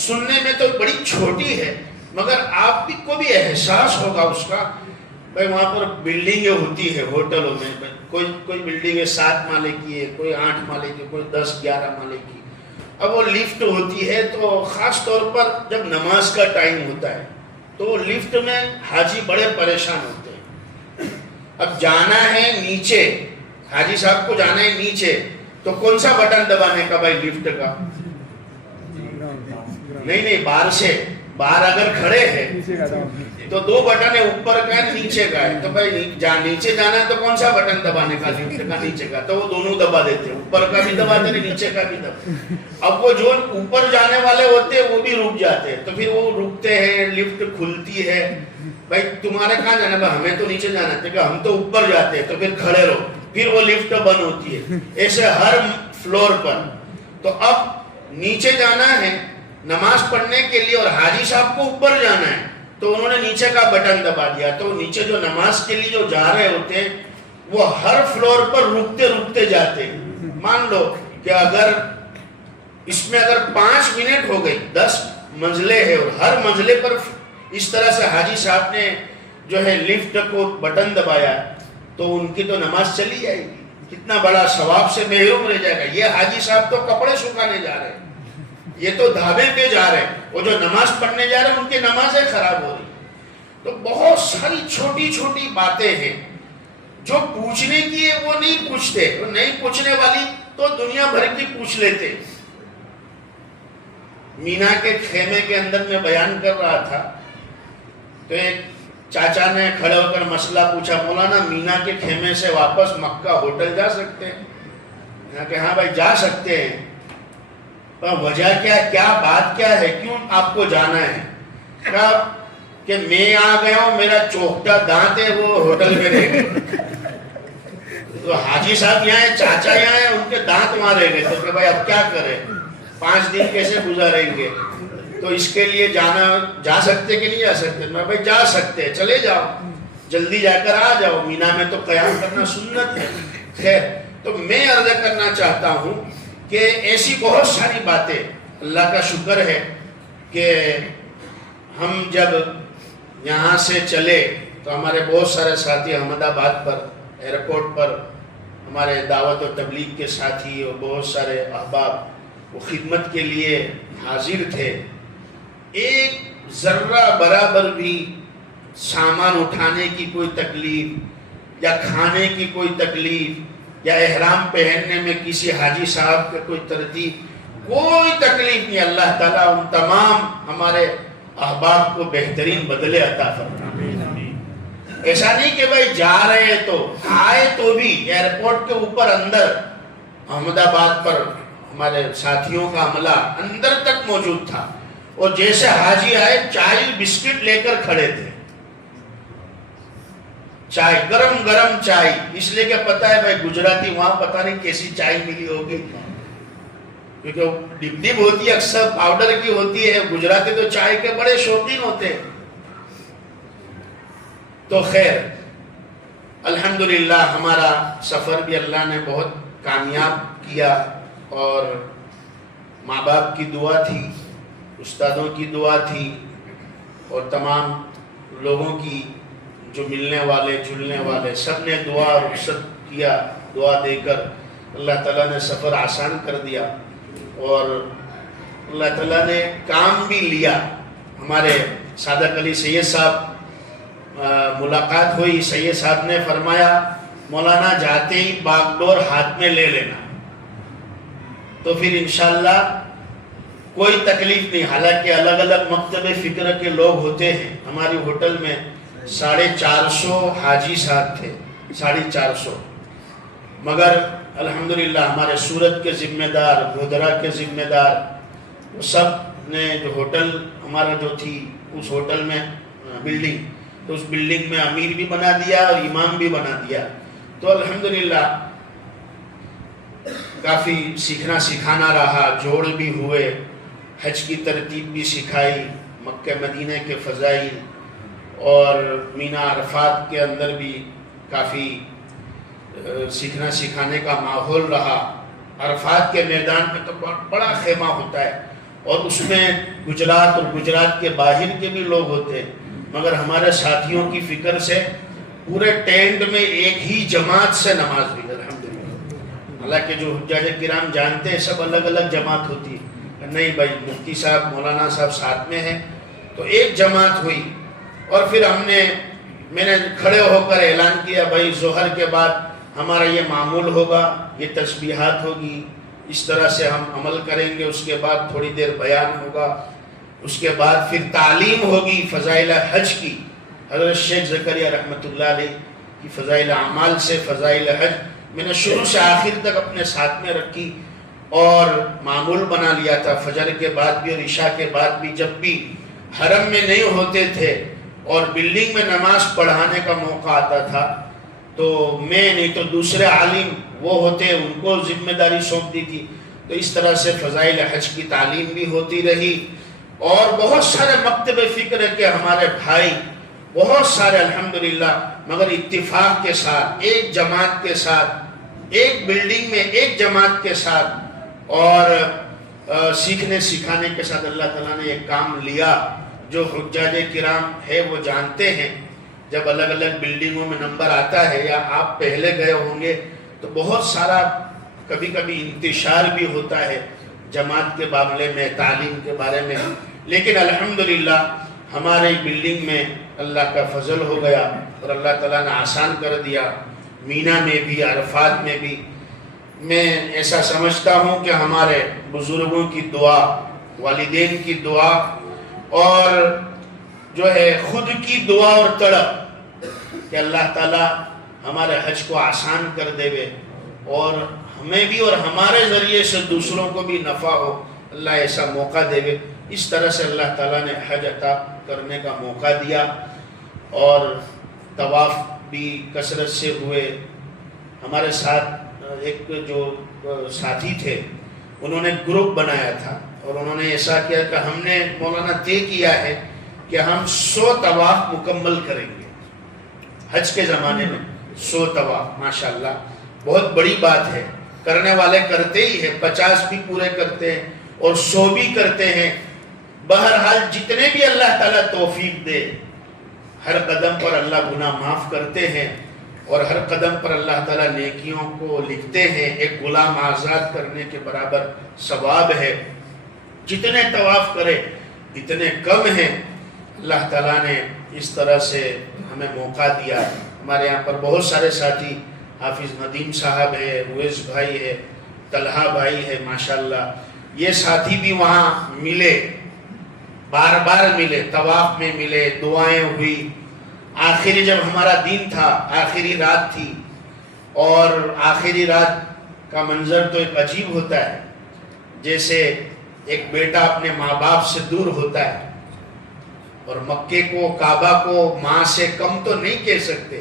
سننے میں تو بڑی چھوٹی ہے مگر آپ کو بھی احساس ہوگا اس کا، بھائی وہاں پر بلڈنگیں ہوتی ہے ہوٹلوں میں، کوئی بلڈنگ 7 مالے کی ہے، کوئی 8 مالے کی، کوئی 10-11 مالے کی۔ اب وہ لفٹ ہوتی ہے تو خاص طور پر جب نماز کا ٹائم ہوتا ہے تو لفٹ میں حاجی بڑے پریشان ہوتے ہیں۔ اب جانا ہے نیچے، حاجی صاحب کو جانا ہے نیچے، تو کون سا بٹن دبانے کا بھائی لفٹ کا؟ نہیں، باہر اگر کھڑے ہیں تو 2 بٹن ہے، اوپر کا ہے نیچے کا ہے، تو بھائی نیچے جانا ہے تو کون سا بٹن دبانے کا؟ لفٹ کا نیچے کا، تو وہ دونوں دبا دیتے ہیں، اوپر کا بھی دباتے ہیں نیچے کا بھی دبا۔ اب وہ جو اوپر جانے والے ہوتے ہیں وہ بھی رک جاتے ہیں، تو پھر وہ رکتے ہیں، لفٹ کھلتی ہے، بھائی تمہارے کہاں جانا ہے؟ ہمیں تو نیچے جانا ہے، کہ ہم تو اوپر جاتے ہیں، تو پھر کھڑے رہو، پھر وہ لفٹ بند ہوتی ہے، ایسے ہر فلور پر۔ تو اب نیچے جانا ہے نماز پڑھنے کے لیے اور حاجی صاحب کو اوپر جانا ہے، تو انہوں نے نیچے کا بٹن دبا دیا، تو نیچے جو نماز کے لیے جو جا رہے ہوتے ہیں وہ ہر فلور پر رکتے رکتے جاتے ہیں۔ مان لو کہ اگر اس میں 5 منٹ ہو گئی، 10 منزلیں ہیں اور ہر منزلے پر اس طرح سے حاجی صاحب نے جو ہے لفٹ کو بٹن دبایا تو ان کی تو نماز چلی جائے گی، کتنا بڑا ثواب سے محروم رہ جائے گا۔ یہ حاجی صاحب تو کپڑے سکھانے جا رہے ہیں، یہ تو دھابے پہ جا رہے ہیں، وہ جو نماز پڑھنے جا رہے ہیں ان کی نمازیں خراب ہو رہی۔ تو بہت ساری چھوٹی چھوٹی باتیں ہیں جو پوچھنے کی ہے وہ نہیں پوچھتے، وہ نہیں پوچھنے والی تو دنیا بھر کی پوچھ لیتے، مینا کے خیمے کے اندر میں بیان کر رہا تھا تو ایک چاچا نے کھڑے ہو کر مسئلہ پوچھا، مولانا مینا کے خیمے سے واپس مکہ ہوٹل جا سکتے ہیں؟ میں کہ ہاں بھائی جا سکتے ہیں، پر وجہ کیا بات کیا ہے، کیوں آپ کو جانا ہے؟ کہا کہ میں آ گیا ہوں، میرا چوکٹا دانت ہے وہ ہوٹل میں رہ گئے، تو حاجی صاحب یہاں ہیں، چاچا یہاں ہیں، ان کے دانت وہاں رہ گئے، تو کہ بھائی اب کیا کریں، 5 دن کیسے گزاریں گے؟ تو اس کے لیے جا سکتے کہ نہیں جا سکتے؟ میں بھائی جا سکتے، چلے جاؤ، جلدی جا کر آ جاؤ، مینا میں تو قیام کرنا سنت ہے۔ خیر، تو میں عرض کرنا چاہتا ہوں کہ ایسی بہت ساری باتیں، اللہ کا شکر ہے کہ ہم جب یہاں سے چلے تو ہمارے بہت سارے ساتھی احمد آباد پر ایئرپورٹ پر ہمارے دعوت و تبلیغ کے ساتھی اور بہت سارے احباب وہ خدمت کے لیے حاضر تھے۔ ایک ذرہ برابر بھی سامان اٹھانے کی کوئی تکلیف یا کھانے کی کوئی تکلیف یا احرام پہننے میں کسی حاجی صاحب کے کوئی ترتیب، کوئی تکلیف نہیں۔ اللہ تعالیٰ ان تمام ہمارے احباب کو بہترین بدلے عطا فرمائے۔ ایسا نہیں کہ بھائی جا رہے ہیں تو آئے تو بھی ایئرپورٹ کے اوپر اندر احمد آباد پر ہمارے ساتھیوں کا عملہ اندر تک موجود تھا، اور جیسے حاجی آئے چائے بسکٹ لے کر کھڑے تھے، چائے گرم گرم چائے، اس لیے کہ پتہ ہے بھائی گجراتی وہاں پتہ نہیں کیسی چائے ملی ہوگی، کیونکہ ڈب ڈب ہوتی ہے، اکثر پاؤڈر کی ہوتی ہے، گجراتی تو چائے کے بڑے شوقین ہوتے ہیں۔ تو خیر الحمدللہ ہمارا سفر بھی اللہ نے بہت کامیاب کیا، اور ماں باپ کی دعا تھی، استادوں کی دعا تھی، اور تمام لوگوں کی جو ملنے والے جلنے والے سب نے دعا رخصت کیا، دعا دے کر اللہ تعالیٰ نے سفر آسان کر دیا، اور اللہ تعالیٰ نے کام بھی لیا۔ ہمارے صادق علی سید صاحب ملاقات ہوئی، سید صاحب نے فرمایا مولانا جاتے ہی باغ ڈور ہاتھ میں لے لینا، تو پھر انشاءاللہ کوئی تکلیف نہیں۔ حالانکہ الگ الگ مکتب فکر کے لوگ ہوتے ہیں، ہماری ہوٹل میں 450 حاجی صاحب تھے، 450، مگر الحمدللہ ہمارے سورت کے ذمہ دار، گودرا کے ذمہ دار، وہ سب نے جو ہوٹل ہمارا جو تھی اس ہوٹل میں بلڈنگ، تو اس بلڈنگ میں امیر بھی بنا دیا اور امام بھی بنا دیا۔ تو الحمدللہ کافی سیکھنا سکھانا رہا، جوڑ بھی ہوئے، حج کی ترتیب بھی سکھائی، مکہ مدینہ کے فضائل، اور مینا عرفات کے اندر بھی کافی سیکھنا سکھانے کا ماحول رہا۔ عرفات کے میدان میں تو بڑا خیمہ ہوتا ہے، اور اس میں گجرات اور گجرات کے باہر کے بھی لوگ ہوتے ہیں، مگر ہمارے ساتھیوں کی فکر سے پورے ٹینٹ میں ایک ہی جماعت سے نماز ہوئی الحمدللہ۔ حالانکہ جو حجاج کرام جانتے ہیں سب الگ الگ جماعت ہوتی ہے، نہیں بھائی مفتی صاحب مولانا صاحب ساتھ میں ہیں، تو ایک جماعت ہوئی۔ اور پھر میں نے کھڑے ہو کر اعلان کیا بھائی ظہر کے بعد ہمارا یہ معمول ہوگا، یہ تسبیحات ہوگی، اس طرح سے ہم عمل کریں گے، اس کے بعد تھوڑی دیر بیان ہوگا، اس کے بعد پھر تعلیم ہوگی فضائل حج کی۔ حضرت شیخ زکریا رحمۃ اللہ علیہ کی فضائل اعمال سے فضائل حج میں نے شروع سے آخر تک اپنے ساتھ میں رکھی، اور معمول بنا لیا تھا۔ فجر کے بعد بھی اور عشاء کے بعد بھی جب بھی حرم میں نہیں ہوتے تھے اور بلڈنگ میں نماز پڑھانے کا موقع آتا تھا، تو میں نہیں تو دوسرے عالم وہ ہوتے، ان کو ذمہ داری سونپ دی تھی۔ تو اس طرح سے فضائل حج کی تعلیم بھی ہوتی رہی، اور بہت سارے مکتب فکر کے ہمارے بھائی بہت سارے الحمدللہ، مگر اتفاق کے ساتھ، ایک جماعت کے ساتھ، ایک بلڈنگ میں ایک جماعت کے ساتھ، اور سیکھنے سکھانے کے ساتھ اللہ تعالیٰ نے ایک کام لیا جو حجاج کرام ہے وہ جانتے ہیں۔ جب الگ الگ بلڈنگوں میں نمبر آتا ہے، یا آپ پہلے گئے ہوں گے، تو بہت سارا کبھی کبھی انتشار بھی ہوتا ہے جماعت کے معاملے میں، تعلیم کے بارے میں، لیکن الحمدللہ ہمارے بلڈنگ میں اللہ کا فضل ہو گیا، اور اللہ تعالیٰ نے آسان کر دیا۔ مینا میں بھی، عرفات میں بھی، میں ایسا سمجھتا ہوں کہ ہمارے بزرگوں کی دعا والدین کی دعا اور جو ہے خود کی دعا اور تڑپ کہ اللہ تعالیٰ ہمارے حج کو آسان کر دے وے اور ہمیں بھی اور ہمارے ذریعے سے دوسروں کو بھی نفع ہو، اللہ ایسا موقع دے وے۔ اس طرح سے اللہ تعالیٰ نے حج عطا کرنے کا موقع دیا اور طواف بھی کثرت سے ہوئے۔ ہمارے ساتھ ایک جو ساتھی تھے انہوں نے گروپ بنایا تھا اور انہوں نے ایسا کیا کہ ہم نے مولانا طے کیا ہے کہ ہم 100 طواف مکمل کریں گے حج کے زمانے میں۔ 100 طواف ماشاءاللہ بہت بڑی بات ہے، کرنے والے کرتے ہی ہیں، 50 بھی پورے کرتے ہیں اور 100 بھی کرتے ہیں۔ بہرحال جتنے بھی اللہ تعالیٰ توفیق دے، ہر قدم پر اللہ گناہ معاف کرتے ہیں اور ہر قدم پر اللہ تعالیٰ نیکیوں کو لکھتے ہیں، ایک غلام آزاد کرنے کے برابر ثواب ہے۔ جتنے طواف کرے اتنے کم ہیں۔ اللہ تعالیٰ نے اس طرح سے ہمیں موقع دیا۔ ہمارے یہاں پر بہت سارے ساتھی، حافظ ندیم صاحب ہے، اویس بھائی ہے، طلحہ بھائی ہے، ماشاءاللہ یہ ساتھی بھی وہاں ملے، بار بار ملے، طواف میں ملے، دعائیں ہوئی۔ آخری جب ہمارا دن تھا، آخری رات تھی اور آخری رات کا منظر تو ایک عجیب ہوتا ہے، جیسے ایک بیٹا اپنے ماں باپ سے دور ہوتا ہے اور مکے کو، کعبہ کو ماں سے کم تو نہیں کہہ سکتے۔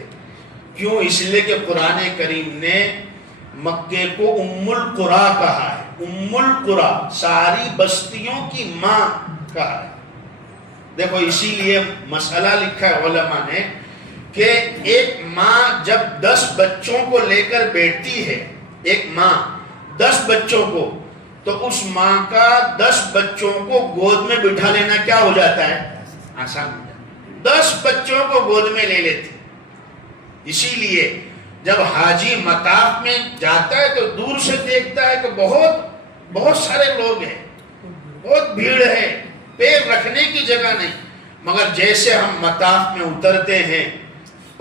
کیوں؟ اس لیے کہ قرآن کریم نے مکے کو ام القریٰ کہا ہے، ام القریٰ، ساری بستیوں کی ماں کہا ہے۔ دیکھو اسی لیے مسئلہ لکھا ہے علماء نے کہ ایک ماں جب 10 بچوں کو لے کر بیٹھتی ہے، ایک ماں 10 بچوں کو، تو اس ماں کا 10 بچوں کو گود میں بٹھا لینا کیا ہو جاتا ہے؟ آسان ہو جاتا ہے۔ 10 بچوں کو گود میں لے لیتی۔ اسی لیے جب حاجی مطاف میں جاتا ہے تو دور سے دیکھتا ہے کہ بہت سارے لوگ ہیں، بہت بھیڑ ہے، پیر رکھنے کی جگہ نہیں، مگر جیسے ہم مطاف میں اترتے ہیں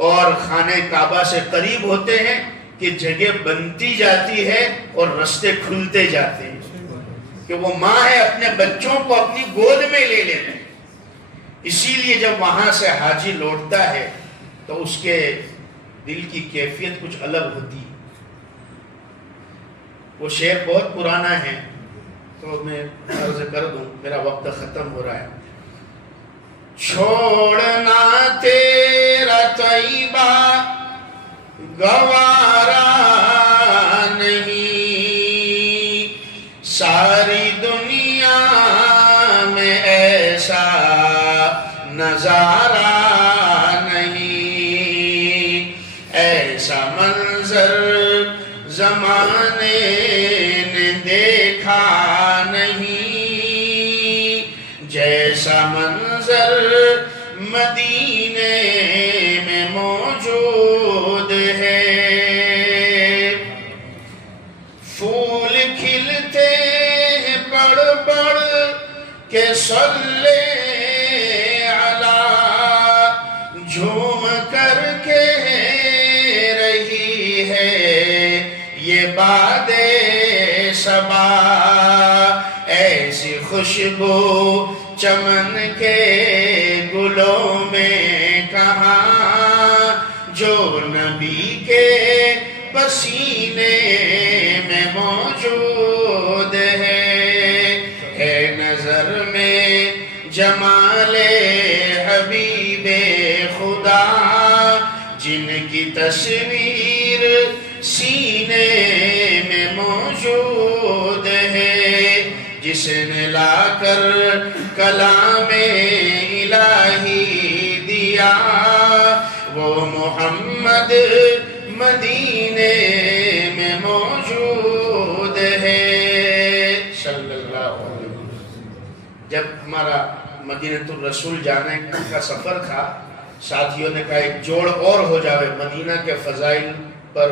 اور خانہ کعبہ سے قریب ہوتے ہیں کہ جگہ بنتی جاتی ہے اور رستے کھلتے جاتے ہیں کہ وہ ماں ہے اپنے بچوں کو اپنی گود میں لے لیتے ہیں۔ اسی لیے جب وہاں سے حاجی لوٹتا ہے تو اس کے دل کی کیفیت کچھ الگ ہوتی ہے۔ وہ شعر بہت پرانا ہے تو میں عرض کر دوں، میرا وقت ختم ہو رہا ہے۔ چھوڑنا تیرا طیبہ گوارا نہیں، ساری دنیا میں ایسا نظارہ نہیں، ایسا منظر زمانے نے دیکھا نہیں، جیسا منظر مدینے میں موجود ہے۔ پھول کھلتے ہیں بڑھ بڑھ کے صلی علی، جھوم کر کے رہی ہے یہ باد صبا، ایسی خوشبو چمن کے گلوں میں کہاں، جو نبی کے پسینے میں موجود ہے نظر میں جمال حبیب خدا، جن کی تصویر سینے میں موجود ہے، جس نے لا کر کلام الہی دیا، وہ محمد مدینے میں موجود ہے صلی اللہ علیہ وسلم۔ جب ہمارا مدینہ الرسول جانے کا سفر تھا، ساتھیوں نے کہا ایک جوڑ اور ہو جاوے مدینہ کے فضائل پر،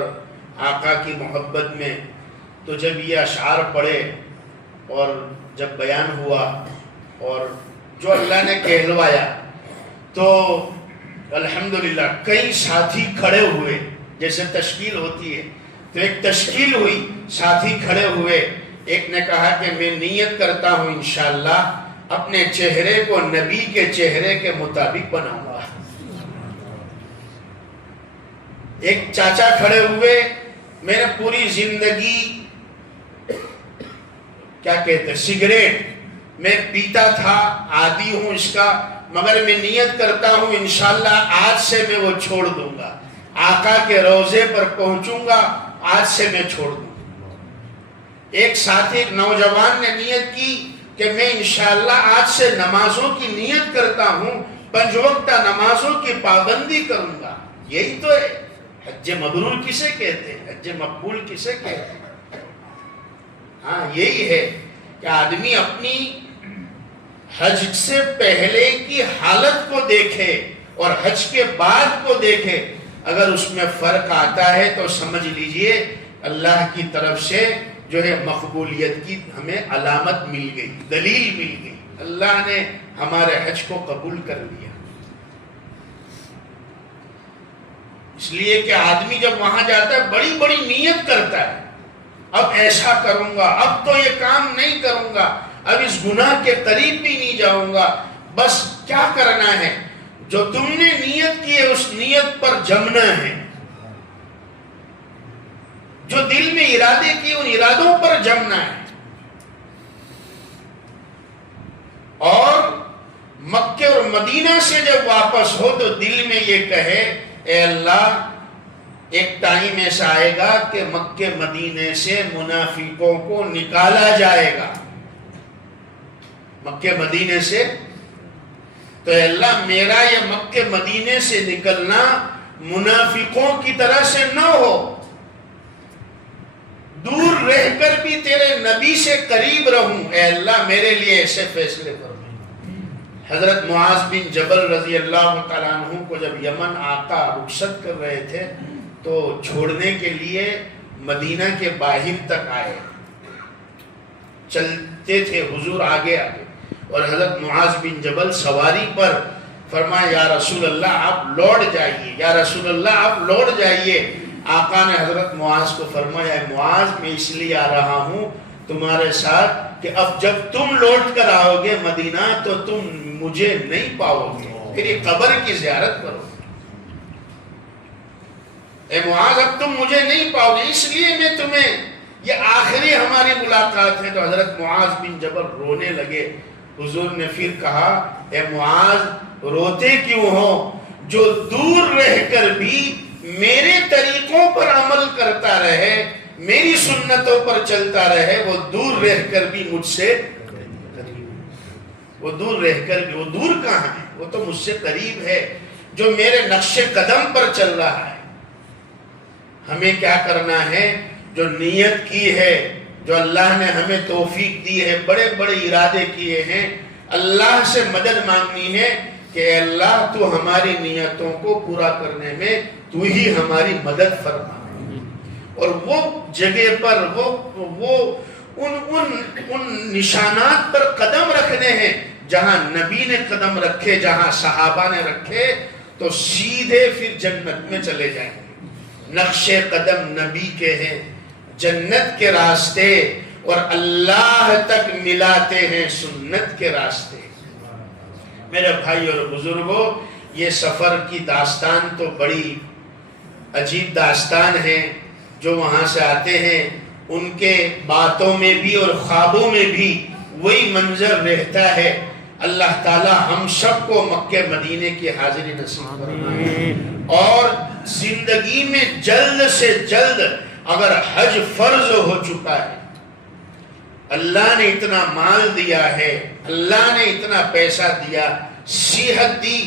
آقا کی محبت میں۔ تو جب یہ اشعار پڑھے اور جب بیان ہوا اور جو اللہ نے کہلوایا تو الحمدللہ کئی ساتھی کھڑے ہوئے، جیسے تشکیل ہوتی ہے تو ایک تشکیل ہوئی، ساتھی کھڑے ہوئے ایک نے کہا کہ میں نیت کرتا ہوں انشاءاللہ اپنے چہرے کو نبی کے چہرے کے مطابق بناؤں گا۔ ایک چاچا کھڑے ہوئے، میں نے پوری زندگی کیا کہتے سگریٹ میں پیتا تھا، عادی ہوں اس کا، مگر میں نیت کرتا ہوں انشاءاللہ آج سے میں وہ چھوڑ دوں گا، آقا کے روضے پر پہنچوں گا، آج سے میں چھوڑ دوں گا۔ ایک ساتھی ایک نوجوان نے نیت کی کہ میں انشاءاللہ آج سے نمازوں کی نیت کرتا ہوں، 5 وقتہ نمازوں کی پابندی کروں گا۔ یہی تو ہے حج مبرور کسے کہتے ہیں، حج مقبول کسے کہتے ہیں؟ ہاں یہی ہے کہ آدمی اپنی حج سے پہلے کی حالت کو دیکھے اور حج کے بعد کو دیکھے، اگر اس میں فرق آتا ہے تو سمجھ لیجئے اللہ کی طرف سے جو ہے مقبولیت کی ہمیں علامت مل گئی، دلیل مل گئی، اللہ نے ہمارے حج کو قبول کر لیا۔ اس لیے کہ آدمی جب وہاں جاتا ہے بڑی بڑی نیت کرتا ہے، اب ایسا کروں گا، اب تو یہ کام نہیں کروں گا، اب اس گناہ کے قریب بھی نہیں جاؤں گا۔ بس کیا کرنا ہے؟ جو تم نے نیت کی ہے اس نیت پر جمنا ہے، جو دل میں ارادے کی ان ارادوں پر جمنا ہے۔ اور مکہ اور مدینہ سے جب واپس ہو تو دل میں یہ کہے اے اللہ ایک ٹائم ایسا آئے گا کہ مکہ مدینے سے منافقوں کو نکالا جائے گا، مکہ مدینے سے، تو اے اللہ میرا یہ مکہ مدینے سے نکلنا منافقوں کی طرح سے نہ ہو، دور رہ کر بھی تیرے نبی سے قریب رہوں، اے اللہ میرے لیے ایسے فیصلے کرو۔ حضرت معاذ بن جبل رضی اللہ تعالیٰ عنہ کو جب یمن آقا رخصت کر رہے تھے تو چھوڑنے کے لیے مدینہ کے باہر تک آئے، چلتے تھے حضور آگے آگے، اور حضرت معاذ بن جبل سواری پر فرمایا یا رسول اللہ آپ لوٹ جائیے، یا رسول اللہ آپ لوٹ جائیے۔ آقا نے حضرت معاذ کو فرمایا معاذ میں اس لیے آ رہا ہوں تمہارے ساتھ کہ اب جب تم لوٹ کر آؤ گے مدینہ تو تم مجھے نہیں پاؤ گے، پھر یہ قبر کی زیارت کرو۔ اے معاذ اب تم مجھے نہیں پاؤ گے، اس لیے میں تمہیں، یہ آخری ہماری ملاقات ہے۔ تو حضرت معاذ بن جبل رونے لگے۔ حضور نے پھر کہا اے معاذ روتے کیوں ہو؟ جو دور رہ کر بھی میرے طریقوں پر عمل کرتا رہے، میری سنتوں پر چلتا رہے، وہ دور رہ کر بھی مجھ سے قریب، وہ دور رہ کر بھی، وہ دور کہاں ہے، وہ تو مجھ سے قریب ہے، جو میرے نقش قدم پر چل رہا ہے۔ ہمیں کیا کرنا ہے؟ جو نیت کی ہے، جو اللہ نے ہمیں توفیق دی ہے، بڑے بڑے ارادے کیے ہیں، اللہ سے مدد مانگنی ہے کہ اے اللہ تو ہماری نیتوں کو پورا کرنے میں تو ہی ہماری مدد فرما، اور وہ جگہ پر وہ ان نشانات پر قدم رکھنے ہیں جہاں نبی نے قدم رکھے، جہاں صحابہ نے رکھے، تو سیدھے پھر جنت میں چلے جائیں گے۔ نقش قدم نبی کے ہیں، جنت کے راستے، اور اللہ تک ملاتے ہیں سنت کے راستے۔ میرے بھائی اور بزرگوں، یہ سفر کی داستان تو بڑی عجیب داستان ہے۔ جو وہاں سے آتے ہیں ان کے باتوں میں بھی اور خوابوں میں بھی وہی منظر رہتا ہے۔ اللہ تعالی ہم سب کو مکہ مدینے کی حاضری نصیب فرمائے، اور زندگی میں جلد سے جلد، اگر حج فرض ہو چکا ہے، اللہ نے اتنا مال دیا ہے، اللہ نے اتنا پیسہ دیا، صحت دی،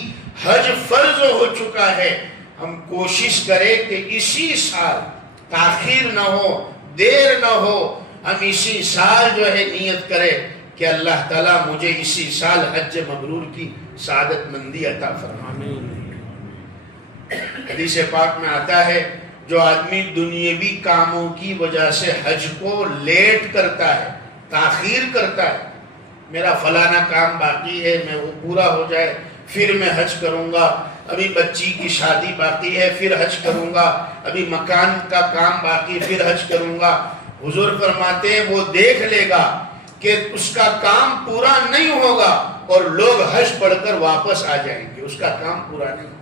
حج فرض ہو چکا ہے، ہم کوشش کریں کہ اسی سال، تاخیر نہ ہو، دیر نہ ہو، ہم اسی سال جو ہے نیت کریں کہ اللہ تعالیٰ مجھے اسی سال حج مبرور کی سعادت مندی عطا فرمائے۔ حدیث پاک میں آتا ہے جو آدمی دنیاوی کاموں کی وجہ سے حج کو لیٹ کرتا ہے، تاخیر کرتا ہے، میرا فلانا کام باقی ہے، میں وہ پورا ہو جائے پھر میں حج کروں گا، ابھی بچی کی شادی باقی ہے پھر حج کروں گا، ابھی مکان کا کام باقی پھر حج کروں گا، حضور فرماتے ہیں وہ دیکھ لے گا کہ اس کا کام پورا نہیں ہوگا اور لوگ حج پڑھ کر واپس آ جائیں گے، اس کا کام پورا نہیں ہوگا۔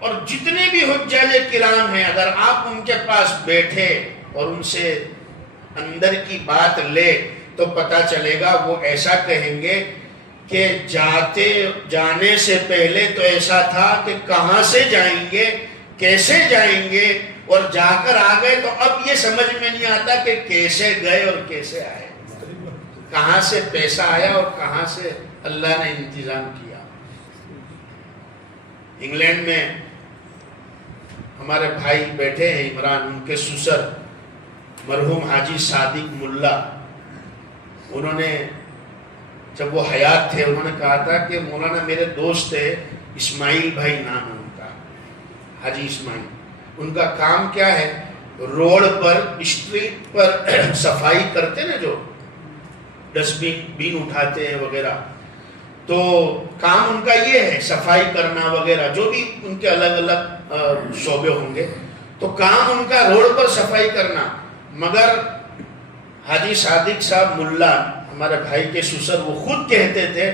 اور جتنے بھی حجاج کرام ہیں، اگر آپ ان کے پاس بیٹھے اور ان سے اندر کی بات لے تو پتا چلے گا وہ ایسا کہیں گے کہ جانے سے پہلے تو ایسا تھا کہ کہاں سے جائیں گے، کیسے جائیں گے، اور جا کر آ گئے تو اب یہ سمجھ میں نہیں آتا کہ کیسے گئے اور کیسے آئے، کہاں سے پیسہ آیا اور کہاں سے اللہ نے انتظام کیا۔ انگلینڈ میں ہمارے بھائی بیٹھے ہیں عمران، ان کے سسر مرحوم حاجی صادق ملا، انہوں نے جب وہ حیات تھے انہوں نے کہا تھا کہ مولانا میرے دوست ہے اسماعیل بھائی نام ہے ان کا، حاجی اسماعیل، ان کا کام کیا ہے، روڈ پر اسٹریٹ پر صفائی کرتے نا، جو ڈسٹ بین اٹھاتے ہیں وغیرہ، تو کام ان کا یہ ہے صفائی کرنا وغیرہ، جو بھی ان کے الگ الگ شعبے ہوں گے، تو کام ان کا روڈ پر صفائی کرنا۔ مگر حاجی صادق صاحب ملا ہمارے بھائی کے سسر وہ خود کہتے تھے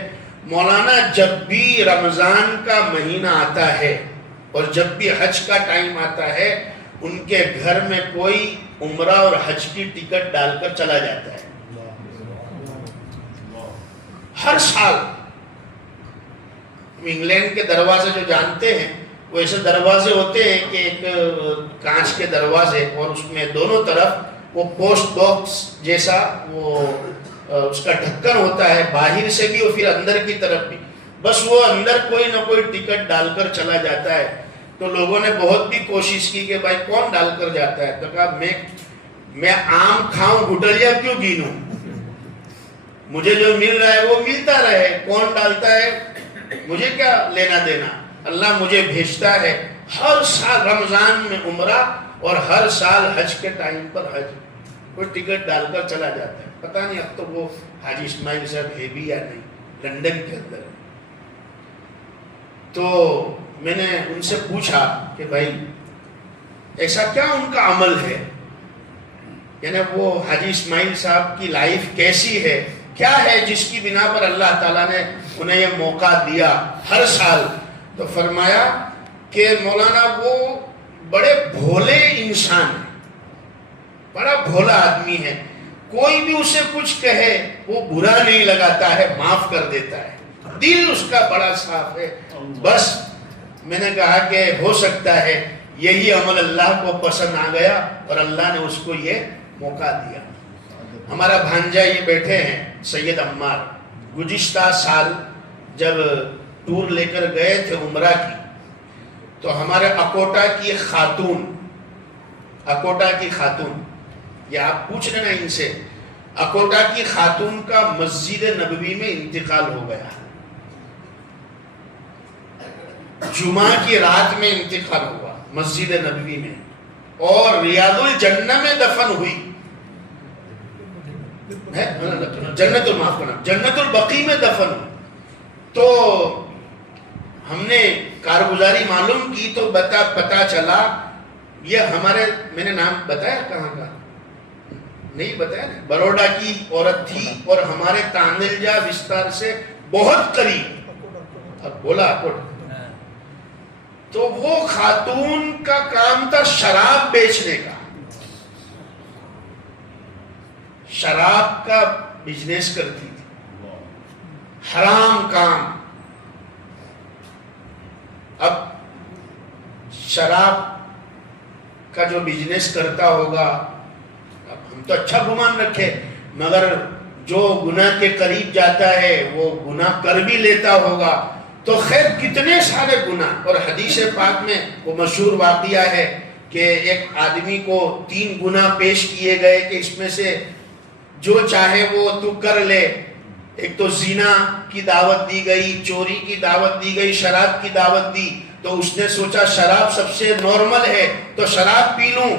مولانا جب بھی رمضان کا مہینہ آتا ہے اور جب بھی حج کا ٹائم آتا ہے ان کے گھر میں کوئی عمرہ اور حج کی ٹکٹ ڈال کر چلا جاتا ہے ہر سال۔ انگلینڈ کے دروازے جو جانتے ہیں وہ ایسے دروازے ہوتے ہیں کہ ایک کانچ کے دروازے اور اس میں دونوں طرف وہ پوسٹ باکس جیسا وہ اس کا ڈھکن ہوتا ہے، باہر سے بھی اور پھر اندر کی طرف بھی، بس وہ اندر کوئی نہ کوئی ٹکٹ ڈال کر چلا جاتا ہے۔ تو لوگوں نے بہت بھی کوشش کی کہ بھائی کون ڈال کر جاتا ہے، تو کہا میں آم کھاؤں گٹلیا کیوں گینوں، مجھے جو مل رہا ہے وہ ملتا رہے، کون ڈالتا ہے مجھے کیا لینا دینا، اللہ مجھے بھیجتا ہے۔ ہر سال رمضان میں عمرہ اور ہر سال حج کے ٹائم پر حج، کوئی ٹکٹ ڈال کر چلا جاتا ہے۔ پتہ نہیں اب تو وہ حاجی اسماعیل صاحب ہے بھی یا نہیں، لندن کے اندر۔ تو میں نے ان سے پوچھا کہ بھائی ایسا کیا ان کا عمل ہے، یعنی وہ حاجی اسماعیل صاحب کی لائف کیسی ہے، کیا ہے جس کی بنا پر اللہ تعالیٰ نے انہیں یہ موقع دیا ہر سال۔ تو فرمایا کہ مولانا وہ بڑے بھولے انسان ہیں، بڑا بھولا آدمی ہے، کوئی بھی اسے کچھ کہے وہ برا نہیں لگاتا ہے، معاف کر دیتا ہے، دل اس کا بڑا صاف ہے۔ بس میں نے کہا کہ ہو سکتا ہے یہی عمل اللہ کو پسند آ گیا اور اللہ نے اس کو یہ موقع دیا۔ ہمارا بھانجا یہ بیٹھے ہیں سید عمار، گزشتہ سال جب ٹور لے کر گئے تھے عمرہ کی، تو ہمارے اکوٹا کی خاتون، یہ آپ پوچھ لینا ان سے، اکوٹا کی خاتون کا مسجد نبوی میں انتقال ہو گیا، جمعہ کی رات میں انتقال ہوا مسجد نبوی میں، اور ریاض الجنہ میں دفن ہوئی، جنت البقیع میں دفن ہوئی۔ تو ہم نے کارگزاری معلوم کی تو پتا چلا یہ ہمارے، میں نے نام بتایا کہاں کا نہیں بتایا، بروڈا کی عورت تھی اور ہمارے تاندلجا وستار سے بہت قریب، اب بولا تو وہ خاتون کا کام تھا شراب بیچنے کا، شراب کا بزنس کرتی تھی، حرام کام۔ اب شراب کا جو بزنس کرتا ہوگا، اب ہم تو اچھا گمان رکھے، مگر جو گناہ کے قریب جاتا ہے وہ گناہ کر بھی لیتا ہوگا، تو خیر کتنے سارے گناہ۔ اور حدیث پاک میں وہ مشہور واقعہ ہے کہ ایک آدمی کو 3 گناہ پیش کیے گئے کہ اس میں سے جو چاہے وہ تو کر لے۔ ایک تو زنا کی دعوت دی گئی، چوری کی دعوت دی گئی، شراب کی دعوت دی، تو اس نے سوچا شراب سب سے نارمل ہے تو شراب پی لوں،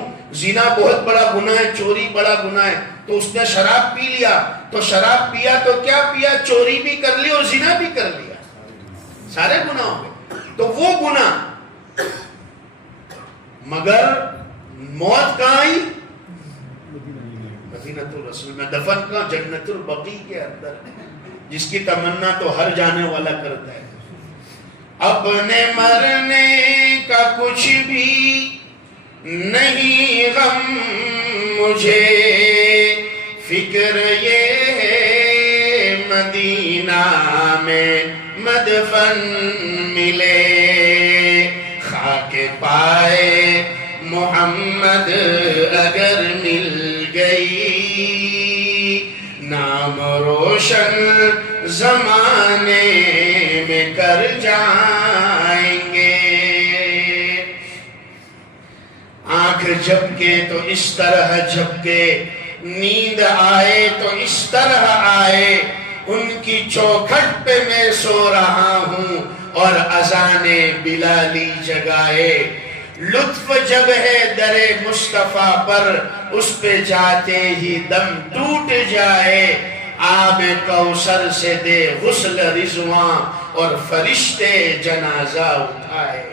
زنا بہت بڑا گناہ ہے، چوری بڑا گناہ ہے، تو اس نے شراب پی لیا۔ تو شراب پیا تو کیا پیا، چوری بھی کر لی اور زنا بھی کر لیا، سارے گناہ ہو گئے۔ تو وہ گناہ مگر موت کہاں آئی؟ مدینۃ الرسول میں دفن کا جنت البقیع کے اندر، جس کی تمنا تو ہر جانے والا کرتا ہے۔ اپنے مرنے کا کچھ بھی نہیں غم مجھے، فکر یہ ہے مدینہ میں مدفن ملے، خاک پائے محمد اگر مل گئی، نام روشن زمانے میں کر جائیں گے۔ آنکھ جھپکے تو اس طرح جھپکے، نیند آئے تو اس طرح آئے، ان کی چوکھٹ پہ میں سو رہا ہوں اور اذان بلالی جگائے۔ لطف جب ہے در مصطفیٰ پر، اس پہ جاتے ہی دم ٹوٹ جائے، آب کوثر سے دے غسل رضواں اور فرشتے جنازہ اٹھائے۔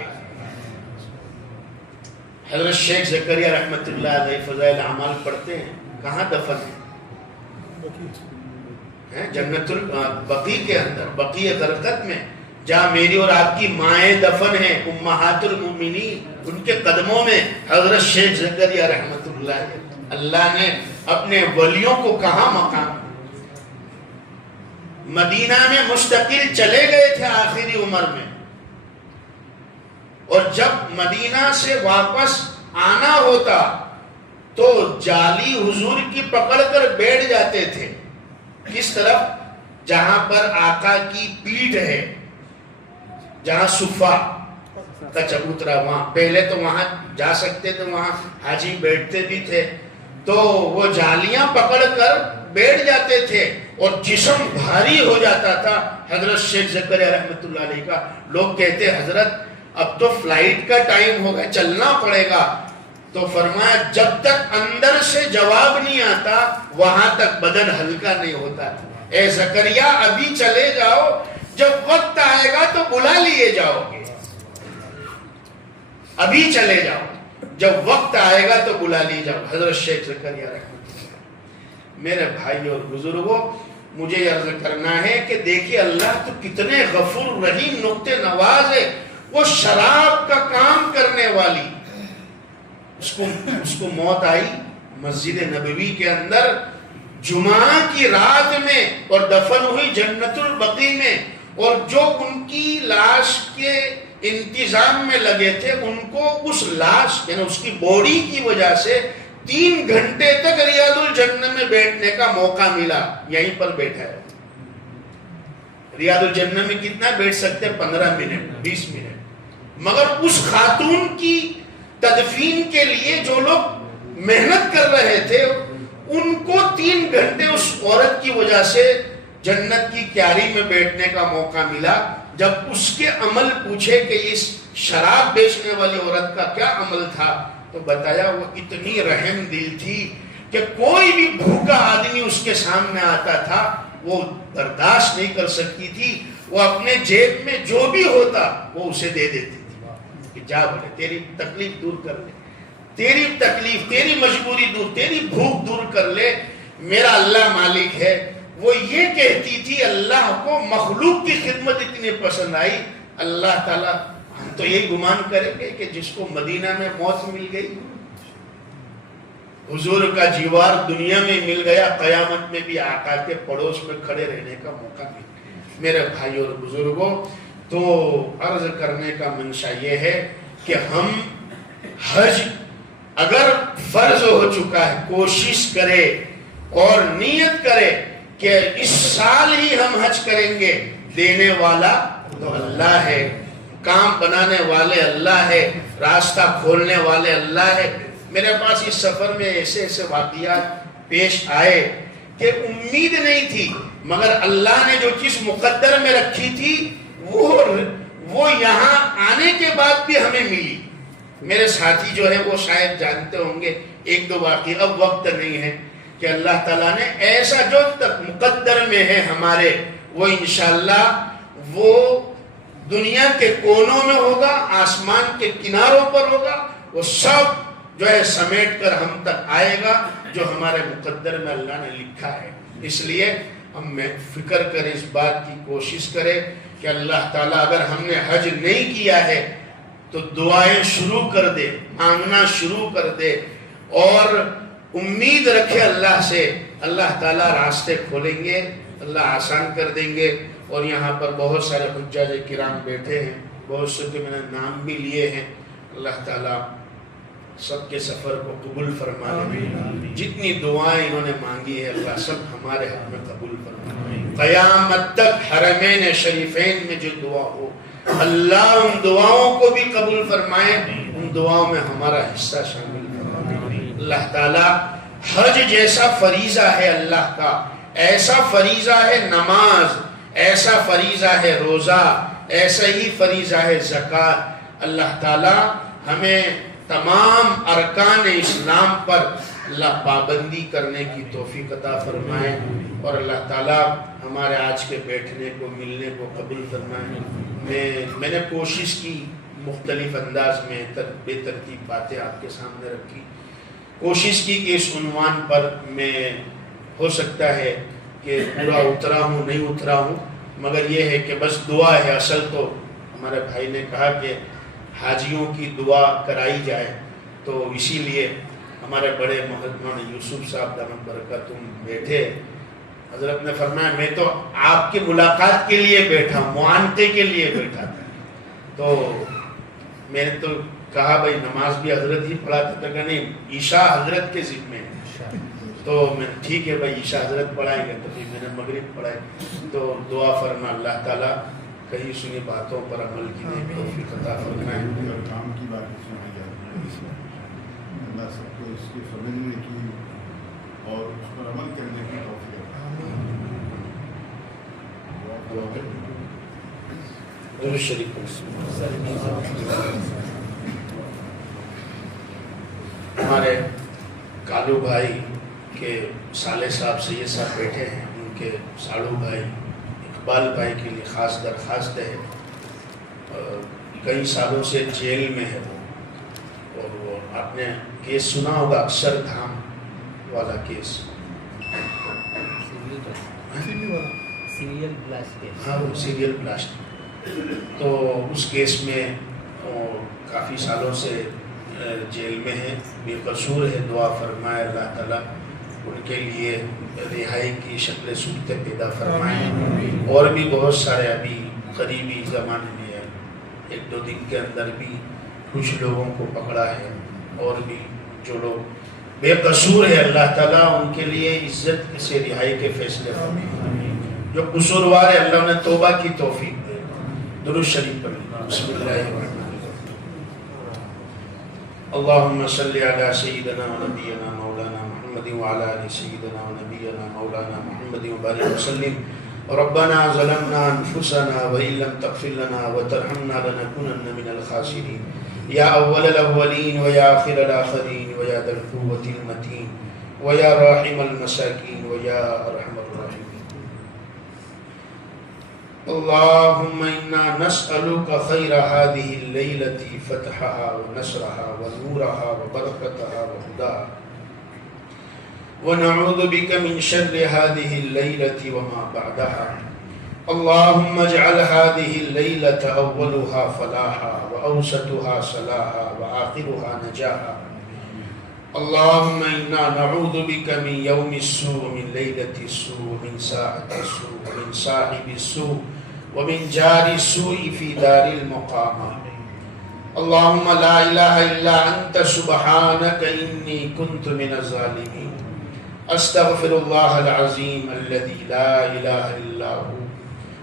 حضرت شیخ زکریا رحمت اللہ علیہ فضائل اعمال پڑھتے ہیں، کہاں دفن ہے؟ جنت البقیع کے اندر، بقیع غرقد میں، جہاں میری اور آپ کی مائیں دفن ہیں، امہات المومنین، ان کے قدموں میں حضرت شیخ زکریا رحمت اللہ علیہ۔ اللہ نے اپنے ولیوں کو کہاں مقام؟ مدینہ میں مستقل چلے گئے تھے آخری عمر میں، اور جب مدینہ سے واپس آنا ہوتا تو جالی حضور کی پکڑ کر بیٹھ جاتے تھے۔ کس طرف؟ جہاں پر آقا کی پیٹھ ہے، جہاں صفا کا چبوترا، وہاں پہلے تو وہاں جا سکتے تھے، وہاں حاجی بیٹھتے بھی تھے، تو وہ جالیاں پکڑ کر بیٹھ جاتے تھے اور جسم بھاری ہو جاتا تھا حضرت شیخ زکریا رحمت اللہ علیہ کا۔ لوگ کہتے حضرت اب تو فلائٹ کا ٹائم ہو گیا، چلنا پڑے گا، تو فرمایا جب تک اندر سے جواب نہیں آتا وہاں تک بدن ہلکا نہیں ہوتا۔ اے زکریا ابھی چلے جاؤ، جب وقت آئے گا تو بلا لیے جاؤ گے، ابھی چلے جاؤ، جب وقت آئے گا تو بلا لیے جاؤ۔ حضرت شیخ زکریا رحمۃ اللہ۔ میرے بھائی اور بزرگوں، مجھے یہ عرض کرنا ہے کہ دیکھیے اللہ تو کتنے غفور رحیم نقطہ نواز ہے۔ وہ شراب کا کام کرنے والی، اس کو موت آئی مسجد نبوی کے اندر جمعہ کی رات میں، اور دفن ہوئی جنت البقیع میں، اور جو ان کی لاش کے انتظام میں لگے تھے ان کو اس لاش یعنی اس کی باڈی کی وجہ سے 3 گھنٹے تک ریاض الجنہ میں بیٹھنے کا موقع ملا۔ یہیں پر بیٹھا ہے، ریاض الجنہ میں کتنا بیٹھ سکتے؟ 15 منٹ 20 منٹ، مگر اس خاتون کی تدفین کے لیے جو لوگ محنت کر رہے تھے ان کو 3 گھنٹے اس عورت کی وجہ سے جنت کی کیاری میں بیٹھنے کا موقع ملا۔ جب اس کے عمل پوچھے کہ اس شراب بیچنے والی عورت کا کیا عمل تھا، تو بتایا وہ اتنی رحم دل تھی کہ کوئی بھی بھوکا آدمی اس کے سامنے آتا تھا وہ برداشت نہیں کر سکتی تھی، وہ اپنے جیب میں جو بھی ہوتا وہ اسے دے دیتی تھی کہ جا بولے تیری تکلیف دور کر لے، تیری تکلیف، تیری مجبوری دور، تیری بھوک دور کر لے، میرا اللہ مالک ہے۔ وہ یہ کہتی تھی، اللہ کو مخلوق کی خدمت اتنی پسند آئی، اللہ تعالیٰ ہم تو یہی گمان کریں گے کہ جس کو مدینہ میں موت مل گئی، حضور کا جیوار دنیا میں مل گیا، قیامت میں بھی آقا کے پڑوس میں کھڑے رہنے کا موقع ملا۔ میرے بھائی اور بزرگوں، تو عرض کرنے کا منشا یہ ہے کہ ہم حج اگر فرض ہو چکا ہے، کوشش کرے اور نیت کرے کہ اس سال ہی ہم حج کریں گے۔ دینے والا تو اللہ ہے، کام بنانے والے اللہ ہے، راستہ کھولنے والے اللہ ہے۔ میرے پاس اس سفر میں ایسے ایسے واقعات پیش آئے کہ امید نہیں تھی، مگر اللہ نے جو چیز مقدر میں رکھی تھی وہ یہاں آنے کے بعد بھی ہمیں ملی۔ میرے ساتھی جو ہے وہ شاید جانتے ہوں گے 1-2 واقعہ، اب وقت نہیں ہے، کہ اللہ تعالیٰ نے ایسا جو تک مقدر میں ہے ہمارے، وہ انشاءاللہ وہ دنیا کے کونوں میں ہوگا، آسمان کے کناروں پر ہوگا، وہ سب جو ہے سمیٹ کر ہم تک آئے گا جو ہمارے مقدر میں اللہ نے لکھا ہے. اس لیے ہم فکر کریں، اس بات کی کوشش کریں کہ اللہ تعالیٰ اگر ہم نے حج نہیں کیا ہے تو دعائیں شروع کر دے، مانگنا شروع کر دے اور امید رکھے اللہ سے. اللہ تعالیٰ راستے کھولیں گے، اللہ آسان کر دیں گے. اور یہاں پر بہت سارے حجاج کرام بیٹھے ہیں، بہت سے کے میں نے نام بھی لیے ہیں. اللہ تعالیٰ سب کے سفر کو قبول فرما لے. جتنی دعائیں انہوں نے مانگی ہے اللہ سب ہمارے حق میں قبول فرما. قیامت تک حرمین شریفین میں جو دعا ہو اللہ ان دعاؤں کو بھی قبول فرمائے، ان دعاؤں میں ہمارا حصہ شامل فرمائے. اللہ تعالیٰ حج جیسا فریضہ ہے اللہ کا، ایسا فریضہ ہے نماز، ایسا فریضہ ہے روزہ، ایسا ہی فریضہ ہے زکوٰۃ. اللہ تعالیٰ ہمیں تمام ارکان اسلام پر اللہ پابندی کرنے کی توفیق عطا فرمائے اور اللہ تعالیٰ ہمارے آج کے بیٹھنے کو ملنے کو قبول فرمائے. میں نے کوشش کی مختلف انداز میں بے ترتیب باتیں آپ کے سامنے رکھی. کوشش کی کہ اس عنوان پر میں ہو سکتا ہے کہ پورا اترا ہوں نہیں اترا ہوں، مگر یہ ہے کہ بس دعا ہے. اصل تو ہمارے بھائی نے کہا کہ حاجیوں کی دعا کرائی جائے، تو اسی لیے ہمارے بڑے مولانا یوسف صاحب دامت برکاتہم بیٹھے. حضرت نے فرمایا میں تو آپ کی ملاقات کے لیے بیٹھا، معانقے کے لیے بیٹھا تھا. تو میں نے تو کہا بھائی نماز بھی حضرت ہی پڑھاتا تھا کہ نہیں عشاء حضرت کے ذمے ہے. تو میں ٹھیک ہے بھائی عشاء حضرت پڑھائیں گے. تو پھر میں نے مغرب پڑھائی. تو دعا فرما اللہ تعالیٰ کہیں سنی باتوں پر عمل کی توفیق عطا فرمائے. کام کی بات سنائی جاتی ہے، اللہ سب کو اس کی سمجھنے کی اور اس پر عمل کرنے کی توفیق درود شریف. ہمارے کالو بھائی کے سالے صاحب سید صاحب بیٹھے ہیں، ان کے ساڑو بھائی اقبال بھائی کے لیے خاص درخواست ہے. کئی سالوں سے جیل میں ہے وہ، اور وہ آپ نے کیس سنا ہوگا اکثر دھام والا کیس، ہاں وہ سیریل بلاسٹ. تو اس کیس میں کافی سالوں سے جیل میں ہے، بے قصور ہے. دعا فرمائے اللہ تعالیٰ ان کے لیے رہائی کی شکل صورتیں پیدا فرمائیں. اور بھی بہت سارے ابھی قریبی زمانے میں ایک دو دن کے اندر بھی کچھ لوگوں کو پکڑا ہے، اور بھی جو لوگ بے قصور ہے اللہ تعالیٰ ان کے لیے عزت سے رہائی کے فیصلے فرمائیں. جو قصوروار ہے اللہ انہیں توبہ کی توفیق دے. درود شریف پڑھیں. بسم اللہ الرحمن الرحیم. اللہم صلی علی سیدنا و نبینا مولانا محمد وعلی آل سیدنا و نبینا مولانا محمد وبارک وسلم. ربنا ظلمنا انفسنا وإن لم تغفر لنا وترحمنا لنكونن من الخاسرين. یا اول الاولین و یا آخر الاخرین و یا ذا القوة المتین و یا راحم المساکین و یا ارحم الراحمین. اللهم إنا نسألك خير هذه الليلة فتحها ونصرها ونورها وبركتها وهداها، ونعوذ بك من شر هذه الليلة وما بعدها. اللهم اجعل هذه الليلة أولها فلاحا وأوسطها صلاحا وآخرها نجاحا. اللهم إنا نعوذ بك من يوم السوء، من ليلة السوء، من ساعة السوء، من صاحب السوء، ومن جار السوء في دار المقامة. اللهم لا إله إلا أنت سبحانك إني كنت من الظالمين. أستغفر الله العظيم الذي لا إله إلا هو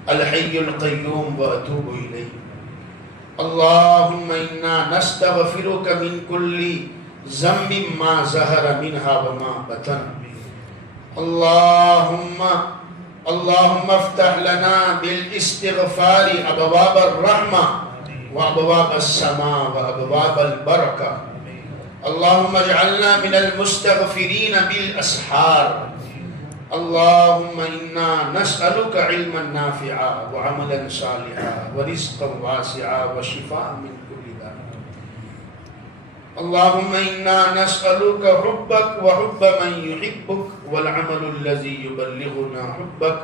الحي القيوم وأتوب إليه. اللهم إنا نستغفرك من كل ذنب ما ظهر منها وما بطن. اللهم افتح لنا بالاستغفار ابواب الرحمة وابواب السماء وابواب البركة. اللهم اجعلنا من المستغفرين بالاسحار. اللهم انا نسألك علما نافعا وعملا صالحا ورزقا واسعا وشفاء من كل داء. اللهم إنا نسألك حبك وحب من يحبك والعمل الذي يبلغنا حبك.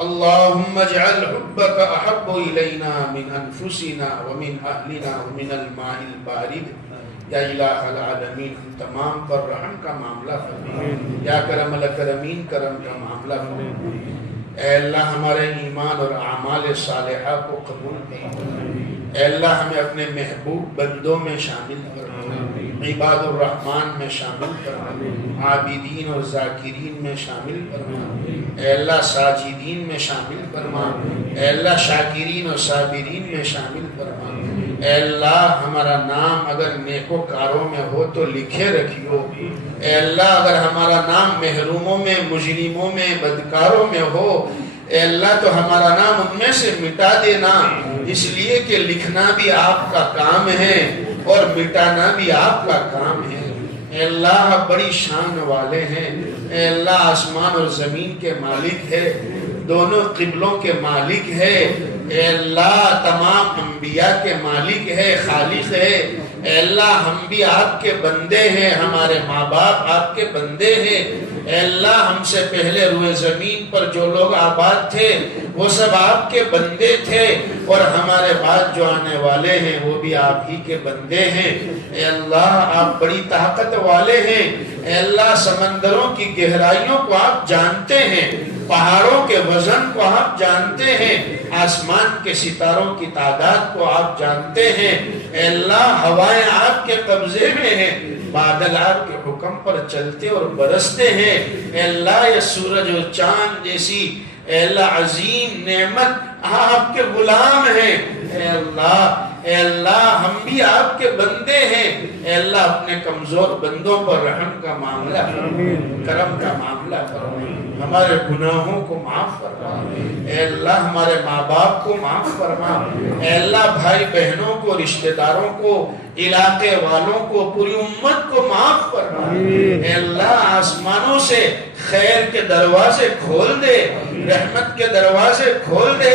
اللهم اجعل حبك أحب إلينا من أنفسنا ومن أهلنا ومن الماء البارد. یا الہ العالمین ہم تمام پر رحم کا معاملہ فرما. یا کرم الاکرمین کرم کا معاملہ فرما. اے اللہ ہمارے ایمان اور اعمال صالحہ کو قبول فرما. اے اللہ ہمیں اپنے محبوب بندوں میں شامل فرما. عباد الرحمن میں شامل فرما. عابدین اور ذاکرین میں شامل فرما. اے اللہ ساجدین میں شامل فرما. اے اللہ شاکرین اور صابرین میں شامل فرما. اے اللہ ہمارا نام اگر نیکوکاروں میں ہو تو لکھے رکھیو. اے اللہ اگر ہمارا نام محروموں میں مجرموں میں بدکاروں میں ہو اے اللہ تو ہمارا نام ان میں سے مٹا دینا. اس لیے کہ لکھنا بھی آپ کا کام ہے اور مٹانا بھی آپ کا کام ہے. اے اللہ بڑی شان والے ہیں. اے اللہ آسمان اور زمین کے مالک ہے. دونوں قبلوں کے مالک ہے. اے اللہ تمام انبیاء کے مالک ہے خالق ہے. اے اللہ ہم بھی آپ کے بندے ہیں. ہمارے ماں باپ آپ کے بندے ہیں. اے اللہ ہم سے پہلے روئے زمین پر جو لوگ آباد تھے وہ سب آپ کے بندے تھے اور ہمارے بعد جو آنے والے ہیں وہ بھی آپ ہی کے بندے ہیں. اے اللہ آپ بڑی طاقت والے ہیں. اے اللہ سمندروں کی گہرائیوں کو آپ جانتے ہیں. پہاڑوں کے وزن کو آپ جانتے ہیں. آسمان کے ستاروں کی تعداد کو آپ جانتے ہیں. اے اللہ ہوائیں آپ کے قبضے میں ہیں. بادل آپ کے حکم پر چلتے اور برستے ہیں. اے اللہ یہ سورج و چاند جیسی اے اللہ عظیم نعمت آپ کے غلام ہیں. اے اللہ ہم بھی آپ کے بندے ہیں. اے اللہ اپنے کمزور بندوں پر رحم کا معاملہ کرم کا معاملہ فرما. ہمارے گناہوں کو معاف فرما. اے اللہ ہمارے ماں باپ کو معاف فرما. اے اللہ بھائی بہنوں کو رشتہ داروں کو علاقے والوں کو پوری امت کو معاف فرما. اے اللہ آسمانوں سے خیر کے دروازے کھول دے. رحمت کے دروازے کھول دے.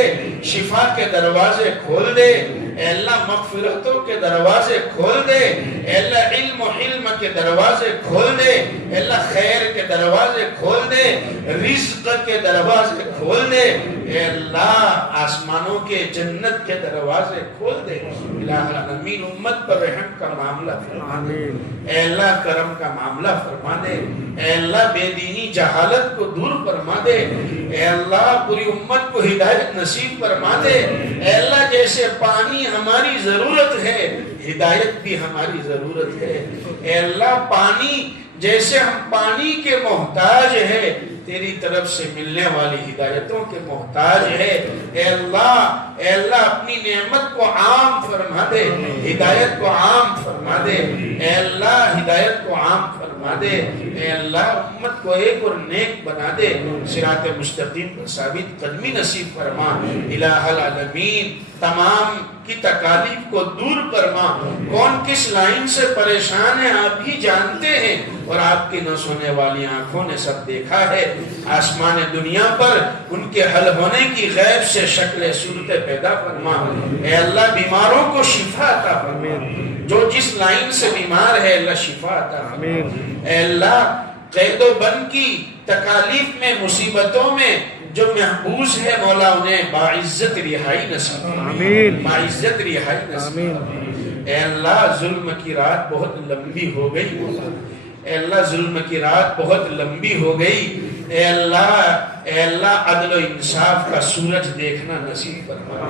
شفا کے دروازے کھول دے. اے اللہ مغفرتوں کے دروازے کھول دے. اے اللہ علم و حلم کے دروازے کھول دے. اے اللہ خیر کے دروازے کھول دے. رزق کے دروازے کھول دے. اے اللہ آسمانوں کے جنت کے دروازے کھول دے. الہ العالمین امت پر رحم کا معاملہ فرما دے. اے اللہ کرم کا معاملہ فرما دے. اے اللہ بے دینی جہالت کو دور فرما دے. اے اللہ پوری امت کو ہدایت نصیب فرما دے. اے اللہ جیسے پانی ہماری ضرورت ہے ہدایت بھی ہماری ضرورت ہے. اے اللہ پانی جیسے ہم پانی کے محتاج ہے تیری طرف سے ملنے والی ہدایتوں کے محتاج ہے. اے اللہ اپنی نعمت کو عام فرما دے. ہدایت کو عام فرما دے. اے اللہ ہدایت کو عام فرما دے. اے اللہ امت کو ایک اور نیک بنا دے. صراط مستقیم پر ثابت قدمی نصیب فرما. الہ العالمین تمام کی تکالیف کو دور فرما. کون کس لائن سے پریشان ہے آپ ہی جانتے ہیں اور آپ کی نہ سونے والی آنکھوں نے سب دیکھا ہے. آسمان دنیا پر ان کے حل ہونے کی غیب سے شکل صورتیں پیدا فرما. اے اللہ بیماروں کو شفا عطا فرما. جو جس لائن سے بیمار ہے اللہ شفا عطا فرما. اے اللہ قید و بند کی تکالیف میں مصیبتوں میں جو محبوس ہے مولا انہیں باعزت رہائی نصیب فرما. باعزت رہائی نصیب فرما. اے اللہ ظلم کی رات بہت لمبی ہو گئی. اے اللہ ظلم کی رات بہت لمبی ہو گئی. اے اللہ عدل و انصاف کا سورج دیکھنا نصیب فرما.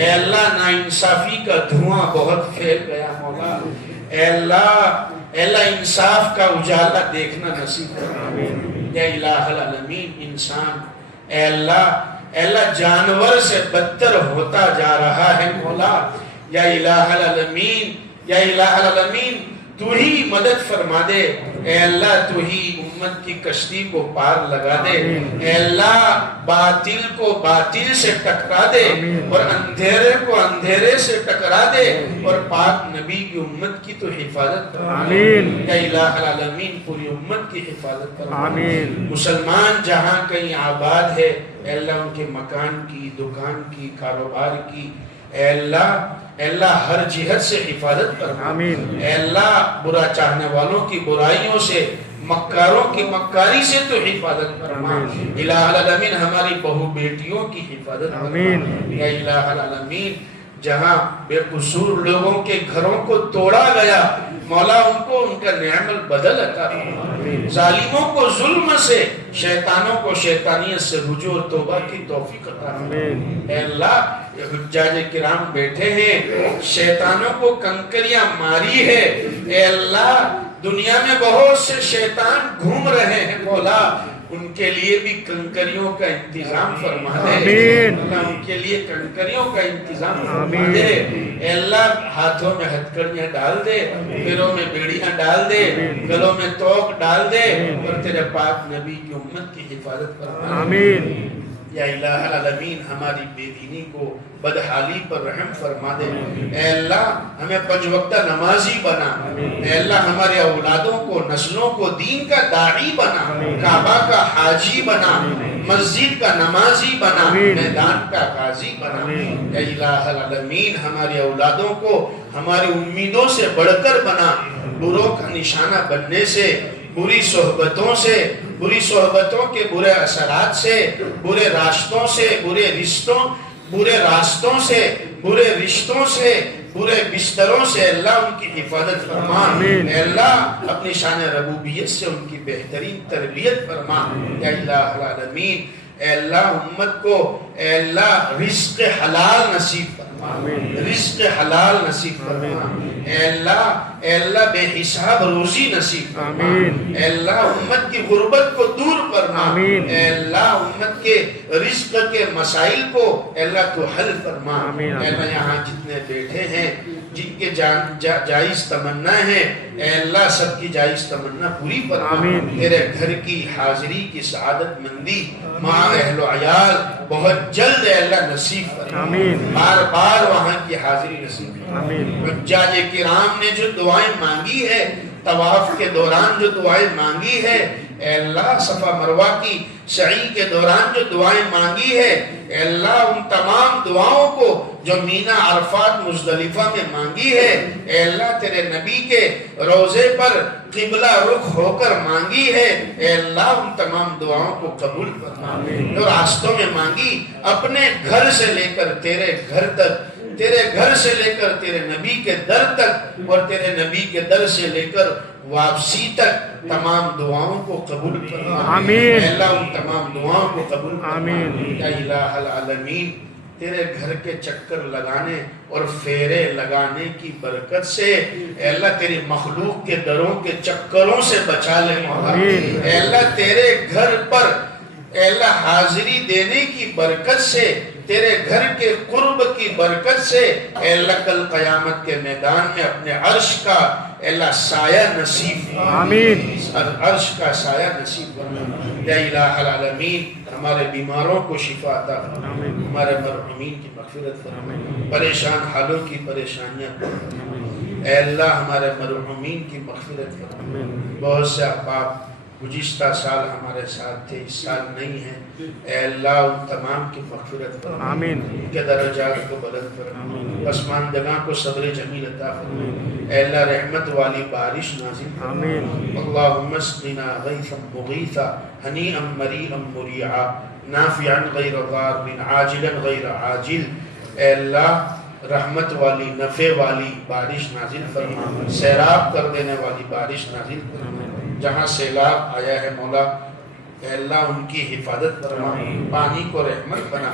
اے اللہ ناانصافی کا دھواں بہت پھیل گیا مولا. اے اللہ انصاف کا اجالا دیکھنا نصیب فرما. یا الہ العالمین انسان اے اللہ جانور سے بدتر ہوتا جا رہا ہے مولا. یا الہ العالمین یا الہ العالمین تو ہی مدد فرما دے. اے اللہ تو ہی امت کی کشتی کو پار لگا دے. اے اللہ باطل کو باطل سے ٹکرا دے اور اندھیرے کو اندھیرے سے ٹکرا دے اور پاک نبی کی امت کی تو حفاظت فرما. یا الہ العالمین پوری امت کی حفاظت فرما. مسلمان جہاں کہیں آباد ہے اے اللہ ان کے مکان کی دکان کی کاروبار کی اے اللہ اے اللہ ہر جہت سے حفاظت فرما، آمین۔ اے اللہ برا چاہنے والوں کی برائیوں سے، مکاروں کی مکاری سے تو حفاظت فرما، الہ العالمین ہماری بہو بیٹیوں کی حفاظت فرما، آمین۔ یا الہ العالمین جہاں بے قصور لوگوں کے گھروں کو توڑا گیا، مولا ان کو ان کا نعم البدل عطا فرما، ظالموں کو ظلم سے، شیطانوں کو شیطانیت سے رجوع اور توبہ کی توفیق عطا فرما۔ اے اللہ یہ حجاج کرام بیٹھے ہیں، شیطانوں کو کنکریاں ماری ہے، اے اللہ دنیا میں بہت سے شیطان گھوم رہے ہیں، مولا ان کے لیے بھی کنکریوں کا انتظام فرما دے، اللہ ان کے لیے کنکریوں کا انتظام فرما دے، اے اللہ ہاتھوں میں ہتھکڑیاں ڈال دے، پیروں میں بیڑیاں ڈال دے، گلوں میں توق ڈال دے، اور تیرے پاک نبی کی امت کی حفاظت فرما دے۔ یا الہ العالمین ہماری بے دینی کو، بدحالی پر رحم فرما دے، اے اللہ ہمیں پنج وقتہ نمازی بنا، اے اللہ ہمارے اولادوں کو، نسلوں کو دین کا داعی بنا، کعبہ کا حاجی بنا، مسجد کا نمازی بنا، میدان کا قاضی بنا، اے الہ العالمین ہمارے اولادوں کو ہماری امیدوں سے بڑھ کر بنا، بروں کا نشانہ بننے سے، بری صحبتوں سے، بری صحبتوں کے برے اثرات سے، برے راستوں سے، برے راستوں سے، برے رشتوں سے، برے بستروں سے اللہ ان کی حفاظت فرما، اے اللہ اپنی شان ربوبیت سے ان کی بہترین تربیت فرما، یا الہ العالمین اے اللہ امت کو اے اللہ رزق حلال نصیب فرما، رزق حلال نصیب فرما، اے اللہ بے حساب روزی نصیب فرما، اے اللہ امت کی غربت کو دور فرما، اے اللہ امت کے رزق کے مسائل کو اے اللہ تو حل فرما، اے اللہ یہاں جتنے بیٹھے ہیں جن کے جائز تمنا ہے اے اللہ سب کی جائز تمنا پوری فرما، تیرے گھر کی حاضری کی سعادت مندی ماں اہل و عیال بہت جلد اے اللہ نصیب فرما، بار بار وہاں کی حاضری نصیب فرما۔ حجاج کرام نے جو دعائیں مانگی ہے، طواف کے دوران جو دعائیں مانگی ہے اے اللہ، صفا مروہ کی سعی کے دوران جو دعائیں مانگی ہے اے اللہ ان تمام دعاؤں کو جو مینا عرفات مزدلفہ میں مانگی ہے اے اللہ تیرے نبی کے روزے پر قبلہ رخ ہو کر مانگی ہے اے اللہ ان تمام دعاؤں کو قبول فرما، جو راستوں میں مانگی اپنے گھر سے لے کر تیرے گھر تک، تیرے گھر سے لے کر تیرے نبی کے در تک، اور تیرے نبی کے در سے لے کر واپسی تک تمام دعاؤں کو قبول فرما، اے اللہ ان تمام دعاؤں کو قبول فرما، یا الہ العالمین تیرے گھر کے چکر لگانے اور فیرے لگانے کی برکت سے اے اللہ تیری مخلوق کے دروں کے چکروں سے بچا لے مولا، اے اللہ تیرے گھر پر اے اللہ حاضری دینے کی برکت سے، تیرے گھر کے قرب کی برکت سے اے اللہ کل قیامت کے میدان میں اپنے عرش کا اے اللہ سایہ نصیب، عرش کا سایہ نصیب فرما، یا الہ العالمین ہمارے بیماروں کو شفا عطا فرما، ہمارے مرحومین کی مغفرت فرما، پریشان حالوں کی پریشانیاں فرما، اے اللہ ہمارے مرحومین کی مغفرت فرما، بہت سے احباب گزشتہ سال ہمارے ساتھ تھے، اس سال نہیں ہیں، اے اللہ ان تمام کی مغفرت فرما، ان کے درجات کو بلند فرما، پسماندگان کو صبر جمیل عطا فرما، اے اللہ رحمت والی بارش نازل فرما، اللہم اسقنا غیثا مغیثا ہنیئا مریئا مریعا نافعا غیر ضار عاجلا غیر عاجل، اے اللہ رحمت والی نفع والی بارش نازل فرما، سیراب کر دینے والی بارش نازل فرما، جہاں سیلاب آیا ہے مولا اے اللہ ان کی حفاظت فرما، پانی کو رحمت بنا،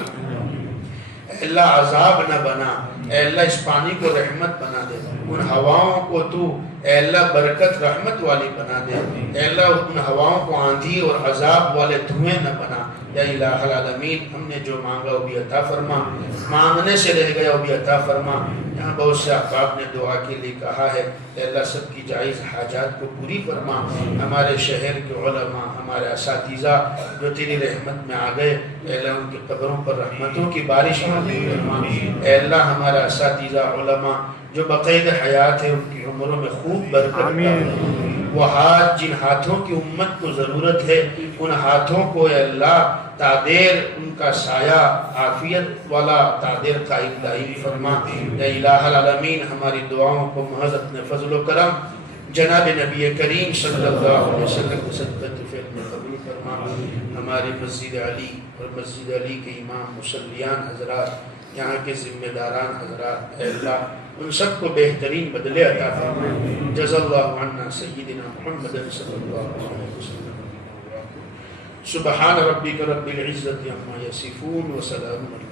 اے اللہ عذاب نہ بنا، اے اللہ اس پانی کو رحمت بنا دے، ان ہواؤں کو تو اے اللہ برکت رحمت والی بنا دے، اے اللہ ان ہواؤں کو آندھی اور عذاب والے دھوئیں نہ بنا، یا الہ العالمین ہم نے جو مانگا وہ بھی عطا فرما، مانگنے سے رہ گیا وہ بھی عطا فرما، یہاں بہت سے احباب نے دعا کے لیے کہا ہے، اے اللہ سب کی جائز حاجات کو پوری فرما، ہمارے شہر کے علماء، ہمارے اساتذہ جو تیری رحمت میں آ گئے اے اللہ ان کی قبروں پر رحمتوں کی بارش نازل فرما، اے اللہ ہمارے اساتذہ علماء جو بقید حیات ہے ان کی عمروں میں خوب برکت عطا فرما، وہ ہاتھ جن ہاتھوں کی امت کو ضرورت ہے ان ہاتھوں کو اے اللہ تادیر ان کا سایہ عافیت والا تادیر قائم دائم فرما۔ اے الہ العالمین ہماری دعاؤں کو محض اپنے فضل و کرم جناب نبی کریم صلی اللہ علیہ وسلم کے صدقہ فعل میں قبول فرما۔ ہماری مسجد علی اور مسجد علی کے امام مصلیان حضرات یہاں کے ذمہ داران حضرات اے اللہ ان سب کو بہترین بدلے عطا فرما۔ جزا اللہ عنا سیدنا محمد صلی اللہ علیہ وسلم۔ سبحان ربک رب العزت عما یصفون وسلام علی